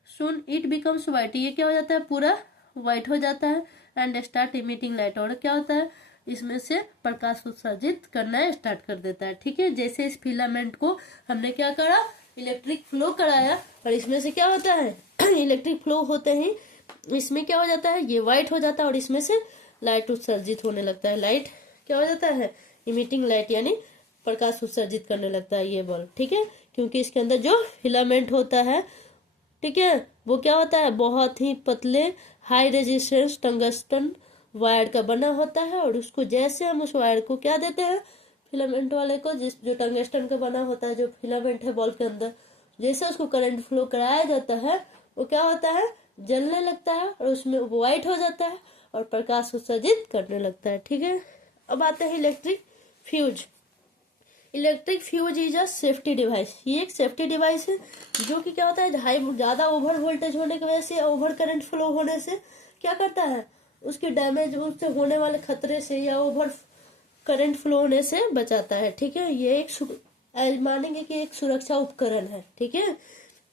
सुन इट बिकम्स व्हाइट, ये क्या हो जाता है पूरा व्हाइट हो जाता है, एंड स्टार्ट इमिटिंग लाइट, और क्या होता है इसमें से प्रकाश उत्सर्जित करना स्टार्ट कर देता है। ठीक है, जैसे इस फिलामेंट को हमने क्या करा, इलेक्ट्रिक फ्लो कराया, और इसमें से क्या होता है इलेक्ट्रिक फ्लो होते ही इसमें क्या हो जाता है, ये व्हाइट हो जाता है, और इसमें से लाइट उत्सर्जित होने लगता है। लाइट क्या हो जाता है, इमिटिंग लाइट, यानी प्रकाश उत्सर्जित करने लगता है ये बल्ब। ठीक है, क्योंकि इसके अंदर जो फिलामेंट होता है, ठीक है, वो क्या होता है बहुत ही पतले हाई रेजिस्टेंस टंगस्टन वायर का बना होता है, और उसको जैसे हम उस वायर को क्या देते हैं फिलामेंट वाले को, जिस जो टंगस्टन का बना होता है जो फिलामेंट है बल्ब के अंदर, जैसे उसको करंट फ्लो कराया जाता है वो क्या होता है जलने लगता है, और उसमें व्हाइट हो जाता है और प्रकाश उत्सर्जित करने लगता है। ठीक है, अब आते हैं electric fuse. Electric fuse is a safety device. ये एक सेफ्टी डिवाइस है जो कि क्या होता है हाई ज्यादा ओवर वोल्टेज होने की वजह से, ओवर करंट फ्लो होने से क्या करता है उसके डैमेज, उससे होने वाले खतरे से या ओवर करंट फ्लो होने से बचाता है। ठीक है, ये एक मानेंगे कि एक सुरक्षा उपकरण है। ठीक है,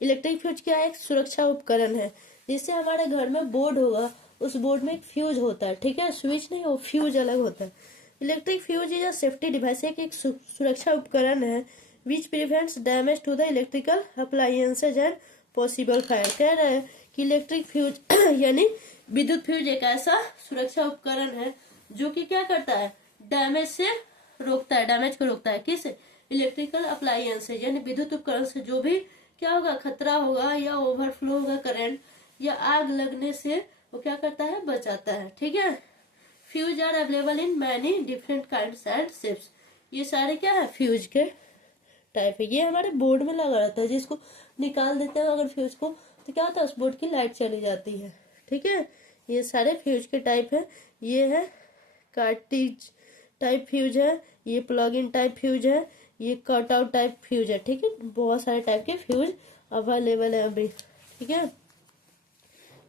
इलेक्ट्रिक फ्यूज क्या है, एक सुरक्षा उपकरण है, जिससे हमारे घर में बोर्ड होगा, उस बोर्ड में एक फ्यूज होता है। ठीक है, स्विच नहीं, वो फ्यूज अलग होता है। Electric fuse is a safety device, एक सुरक्षा उपकरण है which prevents damage to the electrical appliances and possible fire. कह रहे हैं कि इलेक्ट्रिक फ्यूज यानी विद्युत फ्यूज एक ऐसा सुरक्षा उपकरण है जो कि क्या करता है डैमेज से रोकता है, डैमेज को रोकता है। किस इलेक्ट्रिकल अप्लायंसेज यानी विद्युत उपकरण से जो भी क्या होगा खतरा होगा या ओवरफ्लो होगा करंट या आग लगने से वो क्या करता है बचाता है। ठीक है, fuse are available in many different kinds and shapes. ये सारे क्या है फ्यूज के टाइप है। ये हमारे बोर्ड में लगा रहता है, जिसको निकाल देते हैं अगर फ्यूज को तो क्या होता है उस बोर्ड की लाइट चली जाती है। ठीक है, ये सारे फ्यूज के टाइप है। ये है कार्टिज टाइप फ्यूज है, ये प्लग इन टाइप फ्यूज है, ये कट आउट टाइप फ्यूज है। ठीक है, बहुत सारे टाइप के फ्यूज अवेलेबल है अभी। ठीक है,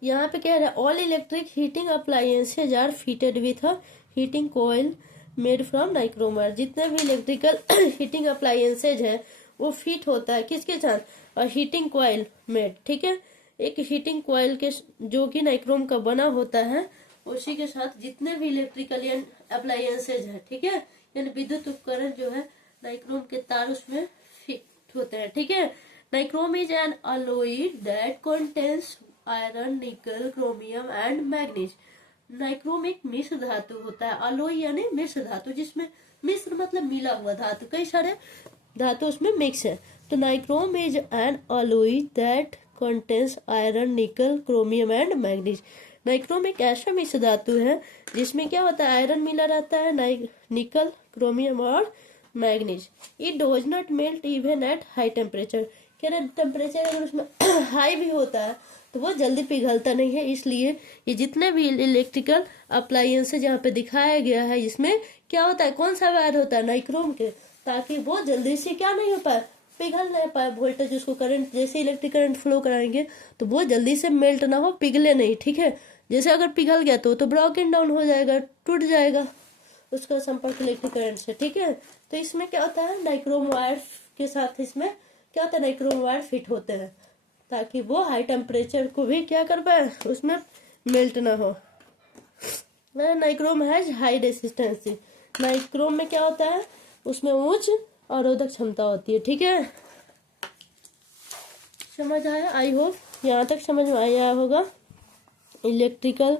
यहाँ पे क्या है all electric heating appliances are fitted with a heating coil made from nichrome wire. जितने भी इलेक्ट्रिकल हीटिंग अप्लायंसेज है वो फिट होता है किसके साथ, और हीटिंग कोयल मेड। ठीक है, एक हीटिंग कोयल के जो कि नाइक्रोम का बना होता है उसी के साथ जितने भी इलेक्ट्रिकल अप्लायंसेज है, ठीक है, यानी विद्युत उपकरण जो है नाइक्रोम के तार उसमें फिट होते हैं। ठीक है, nichrome is an alloy that contains iron, निकल, क्रोमियम एंड मैग्नीज। नाइक्रोम एक मिश्र धातु होता है, अलॉय यानी मिश्र धातु, जिसमें मिश्र मतलब मिला हुआ धातु, कई सारे धातु उसमें मिक्स है। तो nichrome is an alloy that contains iron, निकल, क्रोमियम एंड मैग्नीज। नाइक्रोम एक ऐसा मिश्र धातु है जिसमें क्या होता है आयरन मिला रहता है, निकल, क्रोमियम और manganese. It dose not melt even at high temperature. कह रहे टेम्परेचर अगर उसमें हाई भी होता है तो वो जल्दी पिघलता नहीं है। इसलिए ये जितने भी इलेक्ट्रिकल अप्लायंसेज यहाँ पे दिखाया गया है इसमें क्या होता है, कौन सा वायर होता है, नाइक्रोम के, ताकि वो जल्दी से क्या नहीं हो पाए, पिघल नहीं पाए। वोल्टेज उसको करंट, जैसे इलेक्ट्रिक करंट फ्लो कराएंगे तो वो जल्दी से मेल्ट ना हो, पिघले नहीं, ठीक है। जैसे अगर पिघल गया तो ब्रोकन डाउन हो जाएगा, टूट जाएगा उसका संपर्क इलेक्ट्रिक करंट से, ठीक है। तो इसमें क्या होता है, नाइक्रोम वायर के साथ इसमें क्या होता है, नाइक्रोम वायर फिट होते हैं ताकि वो हाई टेम्परेचर को भी क्या कर पाए, उसमें मेल्ट ना हो। Nichrome has high रेसिस्टेंसी। नाइक्रोम में क्या होता है, उसमें उच्च अवरोधक क्षमता होती है, ठीक है। समझ आया, आई होप यहाँ तक समझ में आया होगा। इलेक्ट्रिकल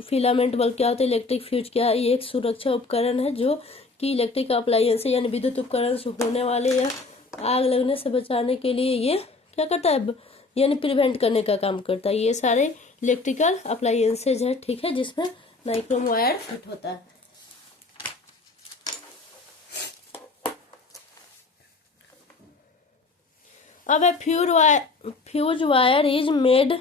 फिलामेंट बल्ब क्या होता है, इलेक्ट्रिक फ्यूज क्या है, ये एक सुरक्षा उपकरण है जो कि इलेक्ट्रिक अप्लायंस से यानी विद्युत उपकरण से होने वाले या आग लगने से बचाने के लिए ये क्या करता है, यानी प्रिवेंट करने का काम करता है। ये सारे इलेक्ट्रिकल अप्लायंसेज है, ठीक है, जिसमें नाइक्रोम वायर फिट होता है। अब a fuse wire is made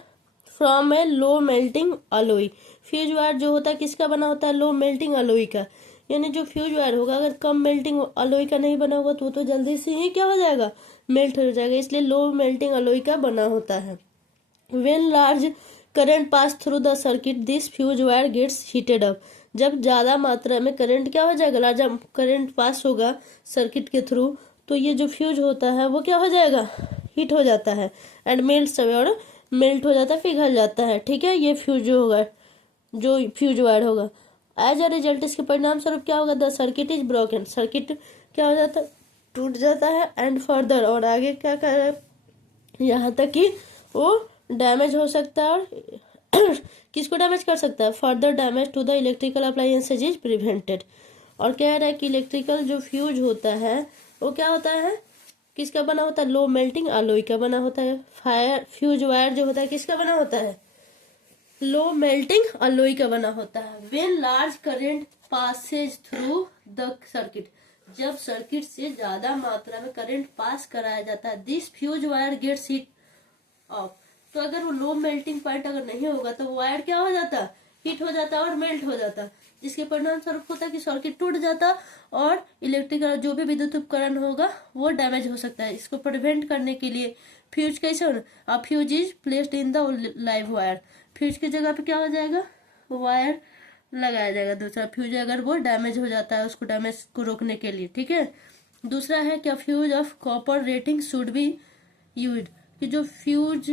from a low melting alloy. Fuse wire जो होता है किसका बना होता है, लो मेल्टिंग अलॉय का। यानी जो फ्यूज वायर होगा अगर कम मेल्टिंग अलॉय का नहीं बना होगा तो जल्दी से ही क्या हो जाएगा, मेल्ट हो जाएगा, इसलिए लो मेल्टिंग अलॉय का बना होता है। When large current pass through the circuit this fuse wire gets heated up. जब ज्यादा मात्रा में करंट क्या हो जाएगा, लार्ज करंट पास होगा सर्किट के थ्रू तो ये जो फ्यूज होता है वो क्या हो जाएगा, हीट हो जाता है। एंड मेल्ट और मेल्ट हो जाता है, पिघल जाता है, ठीक है। ये फ्यूज जो होगा, जो फ्यूज वायर होगा, एज अ रिजल्ट इसके परिणाम स्वरूप क्या होगा, the circuit is broken. Circuit क्या हो जाता है, टूट जाता है। एंड फर्दर और आगे क्या कर रहा है, यहाँ तक कि वो डैमेज हो सकता है और किसको डैमेज कर सकता है, further damage to the electrical appliances is prevented. और कह रहा है कि इलेक्ट्रिकल जो फ्यूज होता है वो क्या होता है, किसका बना होता है, लो मेल्टिंग अलॉय का बना होता है। फ्यूज वायर जो होता है किसका बना होता है, लो मेल्टिंग अलॉय का बना होता है। When large current passes through the circuit, जब सर्किट से ज्यादा मात्रा में करंट पास कराया जाता है, this fuse wire gets heat off. तो अगर वो लो मेल्टिंग पॉइंट अगर नहीं होगा तो वायर क्या हो जाता, हीट हो जाता और मेल्ट हो जाता, जिसके परिणाम स्वरूप होता है कि सर्किट टूट जाता और इलेक्ट्रिकल जो भी विद्युत उपकरण होगा वो डैमेज हो सकता है। इसको प्रिवेंट करने के लिए फ्यूज कैसे होना, fuse is placed in the live wire. Fuse की जगह पे क्या हो जाएगा, वायर लगाया जाएगा दूसरा फ्यूज, अगर वो डैमेज हो जाता है उसको डैमेज को रोकने के लिए, ठीक है। दूसरा है क्या, fuse of copper rating should be use. कि जो फ्यूज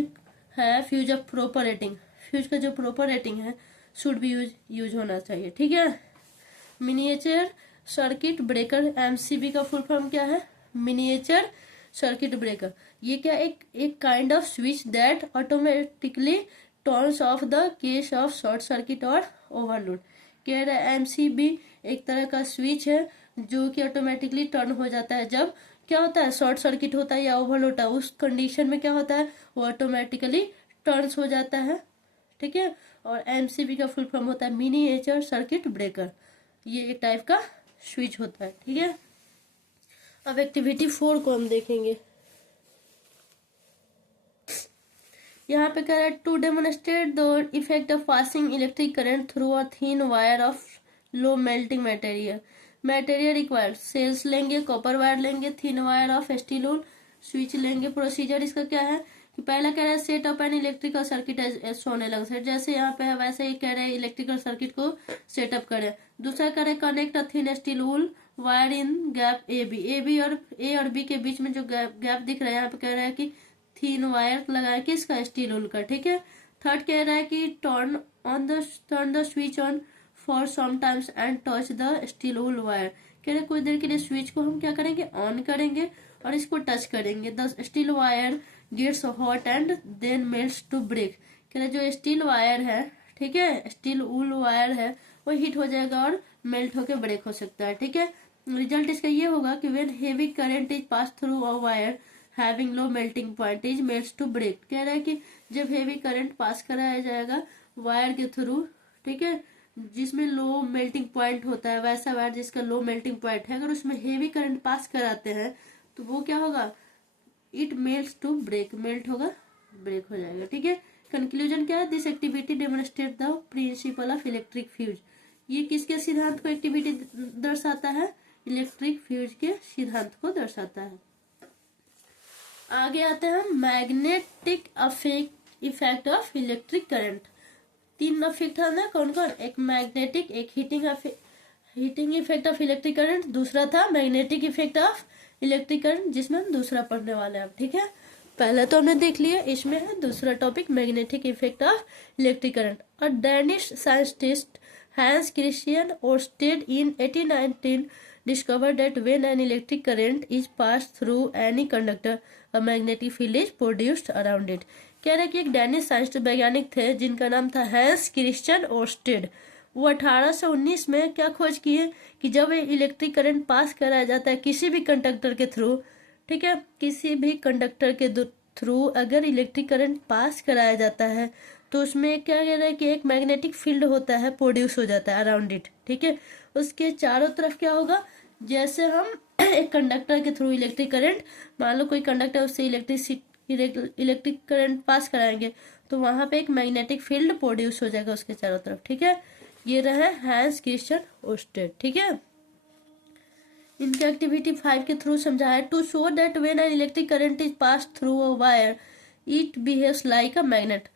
है, fuse of proper rating, fuse का जो प्रॉपर रेटिंग है शुड बी यूज होना चाहिए, ठीक है। मिनिएचर सर्किट ब्रेकर, एमसीबी का फुल फॉर्म क्या है, मिनिएचर सर्किट ब्रेकर। ये क्या, एक kind off switch that automatically turns of the case of short circuit और ओवरलोड। कह रहा है एमसीबी एक तरह का स्विच है जो कि ऑटोमेटिकली टर्न हो जाता है जब क्या होता है, शॉर्ट सर्किट होता है या ओवरलोड होता है, उस कंडीशन में क्या होता है, वो ऑटोमेटिकली टर्न्स हो जाता है, ठीक है। और एमसीबी का फुल फॉर्म होता है मिनिएचर सर्किट ब्रेकर। ये एक टाइप का स्विच होता है, ठीक है। अब एक्टिविटी 4 को हम देखेंगे। यहाँ पे कह रहा है to demonstrate the effect of passing electric current through a thin wire of low melting material. Material required, cells लेंगे, कॉपर वायर लेंगे, thin wire of steel wool, switch लेंगे। प्रोसीजर इसका क्या है कि पहला कह रहा है set up an electrical circuit as shown alongside, जैसे यहाँ पे है वैसे ही कह रहे हैं इलेक्ट्रिकल सर्किट को सेटअप करें। दूसरा कह रहे हैं connect a thin steel wool wire in gap A B और ए और बी के बीच में जो गैप दिख रहा है यहाँ पे कह रहा है कि थिन वायर लगाया किसका, स्टील वूल का, ठीक है। थर्ड कह रहा है कि turn the switch on for some times and touch the steel wool wire. कह रहे कुछ देर के लिए स्विच को हम क्या करेंगे, ऑन करेंगे और इसको टच करेंगे। The steel wire gets hot and then melts to break. कह रहे जो स्टील वायर है, ठीक है, स्टील वूल वायर है, वो हीट हो जाएगा और मेल्ट होकर ब्रेक हो सकता है, ठीक है। रिजल्ट इसका ये होगा कि when heavy current is pass through a wire having low melting point is melts to break. कह रहा है कि जब हेवी करंट पास कराया जाएगा वायर के थ्रू, ठीक है, जिसमें लो मेल्टिंग पॉइंट होता है, वैसा वायर जिसका लो मेल्टिंग पॉइंट है, अगर उसमें हेवी करंट पास कराते हैं तो वो क्या होगा, it melts to break, melt होगा ब्रेक हो जाएगा, ठीक है। कंक्लूजन क्या है, this activity demonstrate the principle of electric fuse, ये किसके सिद्धांत को एक्टिविटी दर्शाता है, इलेक्ट्रिक फ्यूज के सिद्धांत को दर्शाता है। आगे आते हैं magnetic effect of electric current. तीन इफेक्ट है ना, कौन कौन, एक मैग्नेटिक, एक heating effect of electric current, दूसरा था magnetic effect of electric current, जिसमें हम दूसरा पढ़ने वाले हैं, ठीक है। पहले तो हमने देख लिया, इसमें है दूसरा topic magnetic effect of electric current. A Danish scientist Hans Christian Oersted in 1819 discovered that when an electric current is passed through any conductor, a magnetic field is produced around it. कह रहे कि एक Danish science वैज्ञानिक थे जिनका नाम था hence Christian Oersted. वो 1819 में क्या खोज किए कि जब इलेक्ट्रिक करंट पास कराया जाता है किसी भी कंडक्टर के थ्रू, ठीक है, किसी भी कंडक्टर के थ्रू अगर इलेक्ट्रिक करंट पास कराया जाता है तो उसमें क्या कह रहा है कि एक मैग्नेटिक फील्ड होता है, प्रोड्यूस हो जाता है अराउंड इट, ठीक है। उसके चारों तरफ क्या होगा, जैसे हम एक कंडक्टर के थ्रू इलेक्ट्रिक करंट, मान लो कोई कंडक्टर उससे इलेक्ट्रिक करंट पास कराएंगे तो वहां पे एक मैग्नेटिक फील्ड प्रोड्यूस हो जाएगा उसके चारों तरफ, ठीक है। ये रहे हैंस क्रिश्चियन ओर्स्टेड, ठीक है। इनके एक्टिविटी 5 के थ्रू समझाया, to show that when an electric current is pass through a wire it behaves like a magnet.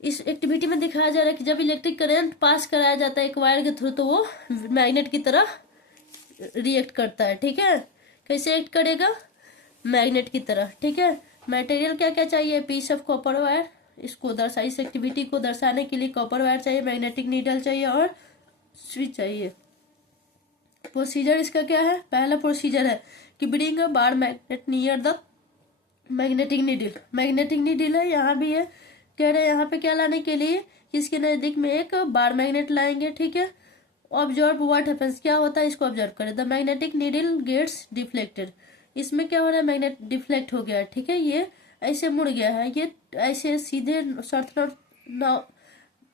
इस एक्टिविटी में दिखाया जा रहा है कि जब इलेक्ट्रिक करंट पास कराया जाता है एक वायर के थ्रू तो वो मैग्नेट की तरह रिएक्ट करता है, ठीक है। कैसे एक्ट करेगा, मैग्नेट की तरह, ठीक है। मटेरियल क्या क्या चाहिए, पीस ऑफ कॉपर वायर, इसको इस एक्टिविटी को दर्शाने के लिए कॉपर वायर चाहिए, मैग्नेटिक नीडल चाहिए और स्विच चाहिए। प्रोसीजर इसका क्या है, पहला प्रोसीजर है कि bring a bar magnet near the magnetic needle. Magnetic needle है, यहाँ भी है, कह रहे हैं यहाँ पे क्या लाने के लिए, इसके नजदीक में एक बार मैग्नेट लाएंगे, ठीक है। ऑब्जर्व व्हाट हैपेंस, क्या होता है इसको ऑब्जर्व करें। The magnetic needle gets deflected, इसमें क्या हो रहा है, मैग्नेट डिफ्लेक्ट हो गया है, ठीक है। ये ऐसे मुड़ गया है, ये ऐसे सीधे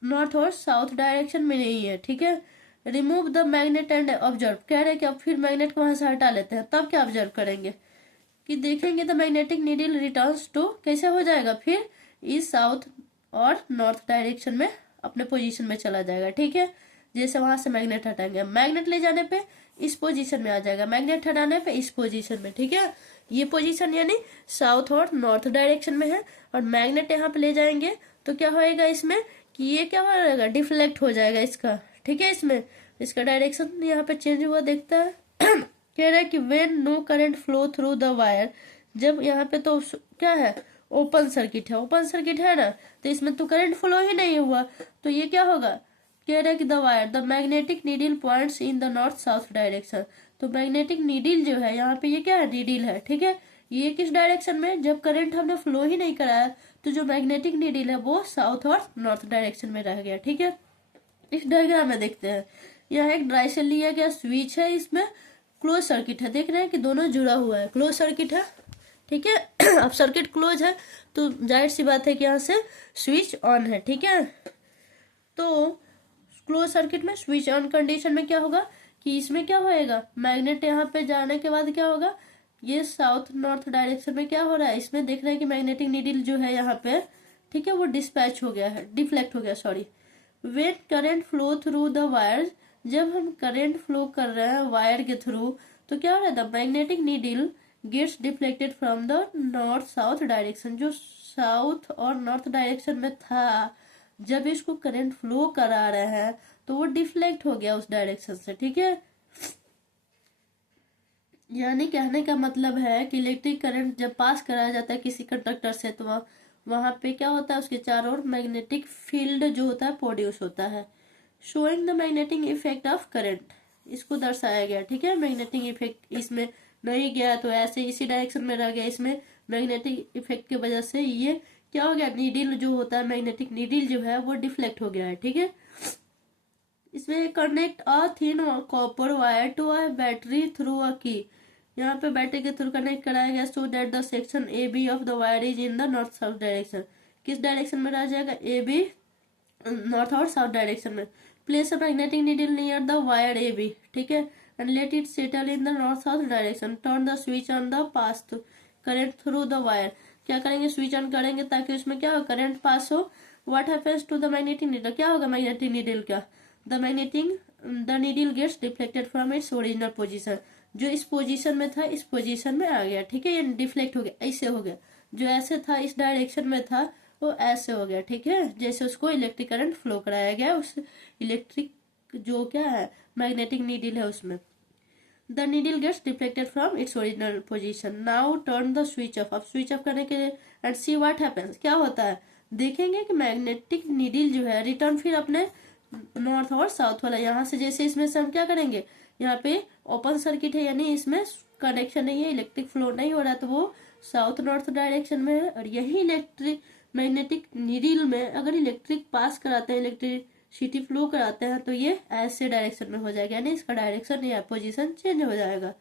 नॉर्थ और साउथ डायरेक्शन में नहीं है, ठीक है। Remove the magnet and observe, कह रहे हैं कि अब फिर मैग्नेट को वहां से हटा लेते हैं, तब क्या ऑब्जर्व करेंगे कि देखेंगे the magnetic needle returns to, कैसे हो जाएगा फिर, इस साउथ और नॉर्थ डायरेक्शन में अपने पोजीशन में चला जाएगा, ठीक है। जैसे वहां से मैग्नेट हटाएंगे, मैग्नेट ले जाने पे इस पोजीशन में आ जाएगा, मैग्नेट हटाने पे इस पोजीशन में, ठीक है। ये पोजीशन यानी साउथ और नॉर्थ डायरेक्शन में है, और मैग्नेट यहाँ पे ले जाएंगे तो क्या होएगा इसमें कि ये क्या हो जाएगा, डिफ्लेक्ट हो जाएगा इसका, ठीक है। इसमें इसका डायरेक्शन यहाँ पे चेंज हुआ देखता है। कह रहा है कि when no current flow through the wire, जब यहाँ पे तो क्या है, ओपन सर्किट है, ओपन सर्किट है ना, तो इसमें तो करंट फ्लो ही नहीं हुआ, तो ये क्या होगा, कह रहा है कि the wire the magnetic needle points in the north south direction. तो मैग्नेटिक नीडल जो है यहाँ पे ये क्या है, नीडल है, ठीक है। ये किस डायरेक्शन में, जब करंट हमने फ्लो ही नहीं कराया तो जो मैग्नेटिक नीडल है वो साउथ और नॉर्थ डायरेक्शन में रह गया, ठीक है। इस डायग्राम में देखते हैं, यह एक ड्राई से लिया गया स्विच है, इसमें क्लोज सर्किट है, देख रहे हैं कि दोनों जुड़ा हुआ है, क्लोज सर्किट है, ठीक है। अब सर्किट क्लोज है तो जाहिर सी बात है कि यहाँ से स्विच ऑन है, ठीक है। तो क्लोज सर्किट में स्विच ऑन कंडीशन में क्या होगा कि इसमें क्या होएगा, मैग्नेट यहाँ पे जाने के बाद क्या होगा, ये साउथ नॉर्थ डायरेक्शन में क्या हो रहा है, इसमें देख रहे हैं कि मैग्नेटिक नीडल जो है यहाँ पे, ठीक है, वो डिस्पैच हो गया है, डिफ्लेक्ट हो गया, sorry. When current flow through the wire, जब हम करंट फ्लो कर रहे हैं वायर के थ्रू तो क्या हो रहा है, the magnetic needle gets deflected from the north south direction, जो साउथ और नॉर्थ डायरेक्शन में था जब इसको करंट फ्लो करा रहे हैं तो वो डिफ्लेक्ट हो गया उस डायरेक्शन से, ठीक है। यानी कहने का मतलब है कि इलेक्ट्रिक करंट जब पास कराया जाता है किसी कंडक्टर से तो वहां पे क्या होता है, उसके चारों ओर मैग्नेटिक फील्ड जो होता है प्रोड्यूस होता है। Showing the magnetic effect of current, इसको दर्शाया गया, ठीक है। मैग्नेटिक इफेक्ट इसमें नहीं गया तो ऐसे इसी डायरेक्शन में रह गया, इसमें मैग्नेटिक इफेक्ट की वजह से ये क्या हो गया, नीडल जो होता है, मैग्नेटिक नीडल जो है वो डिफ्लेक्ट हो गया है, ठीक है। इसमें connect a thin copper wire to a battery through a key, यहाँ पे बैटरी के थ्रू कनेक्ट कराया गया so that the section A B of the wire is in the north south direction, किस डायरेक्शन में रह जाएगा, ए बी नॉर्थ और साउथ डायरेक्शन में। Place a magnetic needle near the wire A B, ठीक है, and let it settle in the north south direction, turn the switch on the pass through, current through the wire, क्या करेंगे, switch on करेंगे ताकि उसमें क्या हो, current pass हो। What happens to the magnetic needle, क्या होगा मैग्नेटिक नीडल का, the needle gets deflected from its original position, जो इस पोजीशन में था इस पोजीशन में आ गया, ठीक है, ये डिफ्लेक्ट हो गया, ऐसे हो गया, जो ऐसे था इस डायरेक्शन में था वो ऐसे हो गया, ठीक है, जैसे उसको इलेक्ट्रिक करंट फ्लो कराया गया उस इलेक्ट्रिक जो क्या है मैग्नेटिक नीडल है उसमें। The needle gets deflected from its original position, now turn the switch off, अब स्विच ऑफ करने के लिए एंड सी व्हाट हैपेंस, क्या होता है, देखेंगे कि मैग्नेटिक नीडल जो है रिटर्न फिर अपने नॉर्थ और साउथ वाला, यहाँ से जैसे इसमें से हम क्या करेंगे, यहाँ पे ओपन सर्किट है यानी इसमें कनेक्शन नहीं है, इलेक्ट्रिक फ्लो नहीं हो रहा, तो वो साउथ नॉर्थ डायरेक्शन में है। और यही इलेक्ट्रिक मैग्नेटिक नीडल में अगर इलेक्ट्रिक पास कराते हैं, इलेक्ट्रिसिटी फ्लो कराते हैं, तो ये ऐसे डायरेक्शन में हो जाएगा, यानी इसका डायरेक्शन या पोजीशन चेंज हो जाएगा।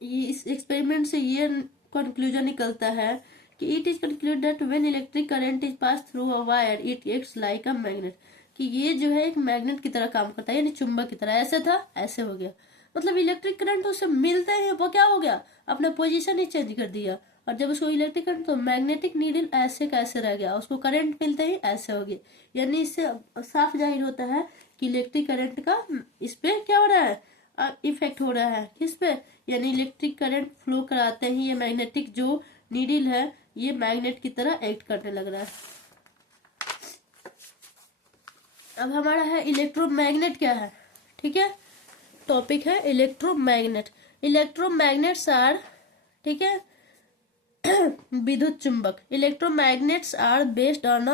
इस एक्सपेरिमेंट से ये कंक्लूजन निकलता है कि it is conclude that when electric current is pass through a wire it acts like a magnet, कि ये जो है एक मैग्नेट की तरह काम करता है, यानी चुंबक की तरह, ऐसे था ऐसे हो गया, मतलब इलेक्ट्रिक करंट उससे मिलते ही वो क्या हो गया, अपना पोजीशन ही चेंज कर दिया, और जब उसको इलेक्ट्रिक करंट तो मैग्नेटिक नीडल ऐसे कैसे रह गया, उसको करंट मिलते ही ऐसे हो गया, यानी इससे साफ जाहिर होता है कि इलेक्ट्रिक करंट का इस पे क्या हो रहा है, इफेक्ट हो रहा है, किस पे, यानी इलेक्ट्रिक करंट फ्लो कराते ही ये मैग्नेटिक जो नीडल है ये मैग्नेट की तरह एक्ट करने लग रहा है। अब हमारा है इलेक्ट्रोमैग्नेट क्या है, ठीक है, टॉपिक है इलेक्ट्रोमैग्नेट। इलेक्ट्रोमैग्नेट्स आर, ठीक है, विद्युत चुंबक, electromagnets are based on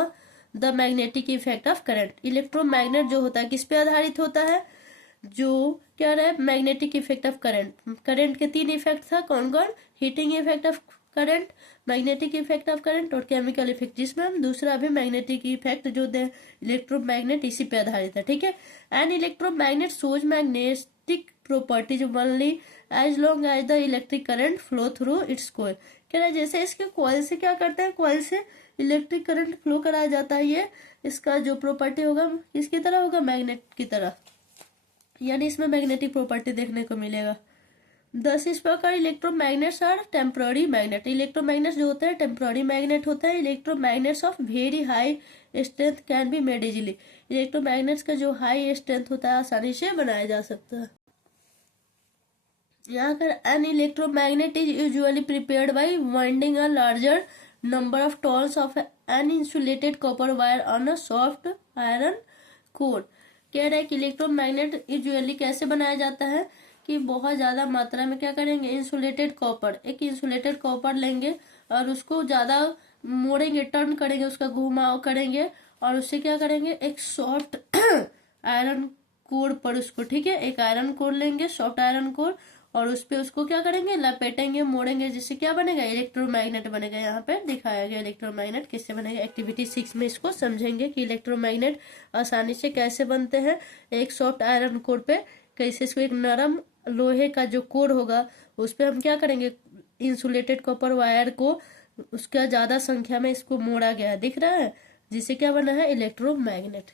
the magnetic effect of current, electromagnet जो होता है किस पे आधारित होता है, जो क्या रहा है, magnetic effect of current, current के तीन इफेक्ट था, कौन कौन, heating effect of current, magnetic effect of current और केमिकल इफेक्ट, जिसमें हम दूसरा भी मैग्नेटिक इफेक्ट जो दे इलेक्ट्रोमैग्नेट इसी पे आधारित है, ठीक है। And electromagnet shows magnetic properties only as long as the electric current flow through its coil, कह रहा है जैसे इसके कॉइल से क्या करते हैं, कॉइल से इलेक्ट्रिक करंट फ्लो कराया जाता है, ये इसका जो प्रॉपर्टी होगा किसकी तरह होगा, मैग्नेट की तरह, यानी इसमें मैग्नेटिक प्रॉपर्टी देखने को मिलेगा। दस इस प्रकार electromagnets are temporary magnet, electromagnets जो होते हैं टेम्पररी मैग्नेट होते हैं। Electromagnets of very high strength can be made easily, electromagnets का जो हाई स्ट्रेंथ होता है आसानी से बनाया जा सकता है। यहाँ पर an electromagnet is usually prepared by winding a larger number of turns of an insulated copper wire on a soft iron core, कह रहा है कि इलेक्ट्रोमैग्नेट यूजुअली कैसे बनाया जाता है कि बहुत ज्यादा मात्रा में क्या करेंगे, इंसुलेटेड कॉपर, एक इंसुलेटेड कॉपर लेंगे और उसको ज्यादा मोड़ेंगे, टर्न करेंगे, उसका घुमाव करेंगे और उससे क्या करेंगे, एक सॉफ्ट आयरन कोर पर उसको, ठीक है, एक आयरन कोर लेंगे, सॉफ्ट आयरन कोर, और उस पे उसको क्या करेंगे, लपेटेंगे, मोड़ेंगे, जिससे क्या बनेगा, इलेक्ट्रोमैग्नेट बनेगा। यहाँ पे दिखाया गया इलेक्ट्रोमैग्नेट किससे बनेगा, एक्टिविटी 6 में इसको समझेंगे कि इलेक्ट्रोमैग्नेट आसानी से कैसे बनते हैं, एक सॉफ्ट आयरन कोर पे कैसे, इसको एक नरम लोहे का जो कोर होगा उस पे हम क्या करेंगे, इंसुलेटेड कॉपर वायर को उसका ज्यादा संख्या में इसको मोड़ा गया है, दिख रहा है, जिससे क्या बना है, इलेक्ट्रोमैग्नेट।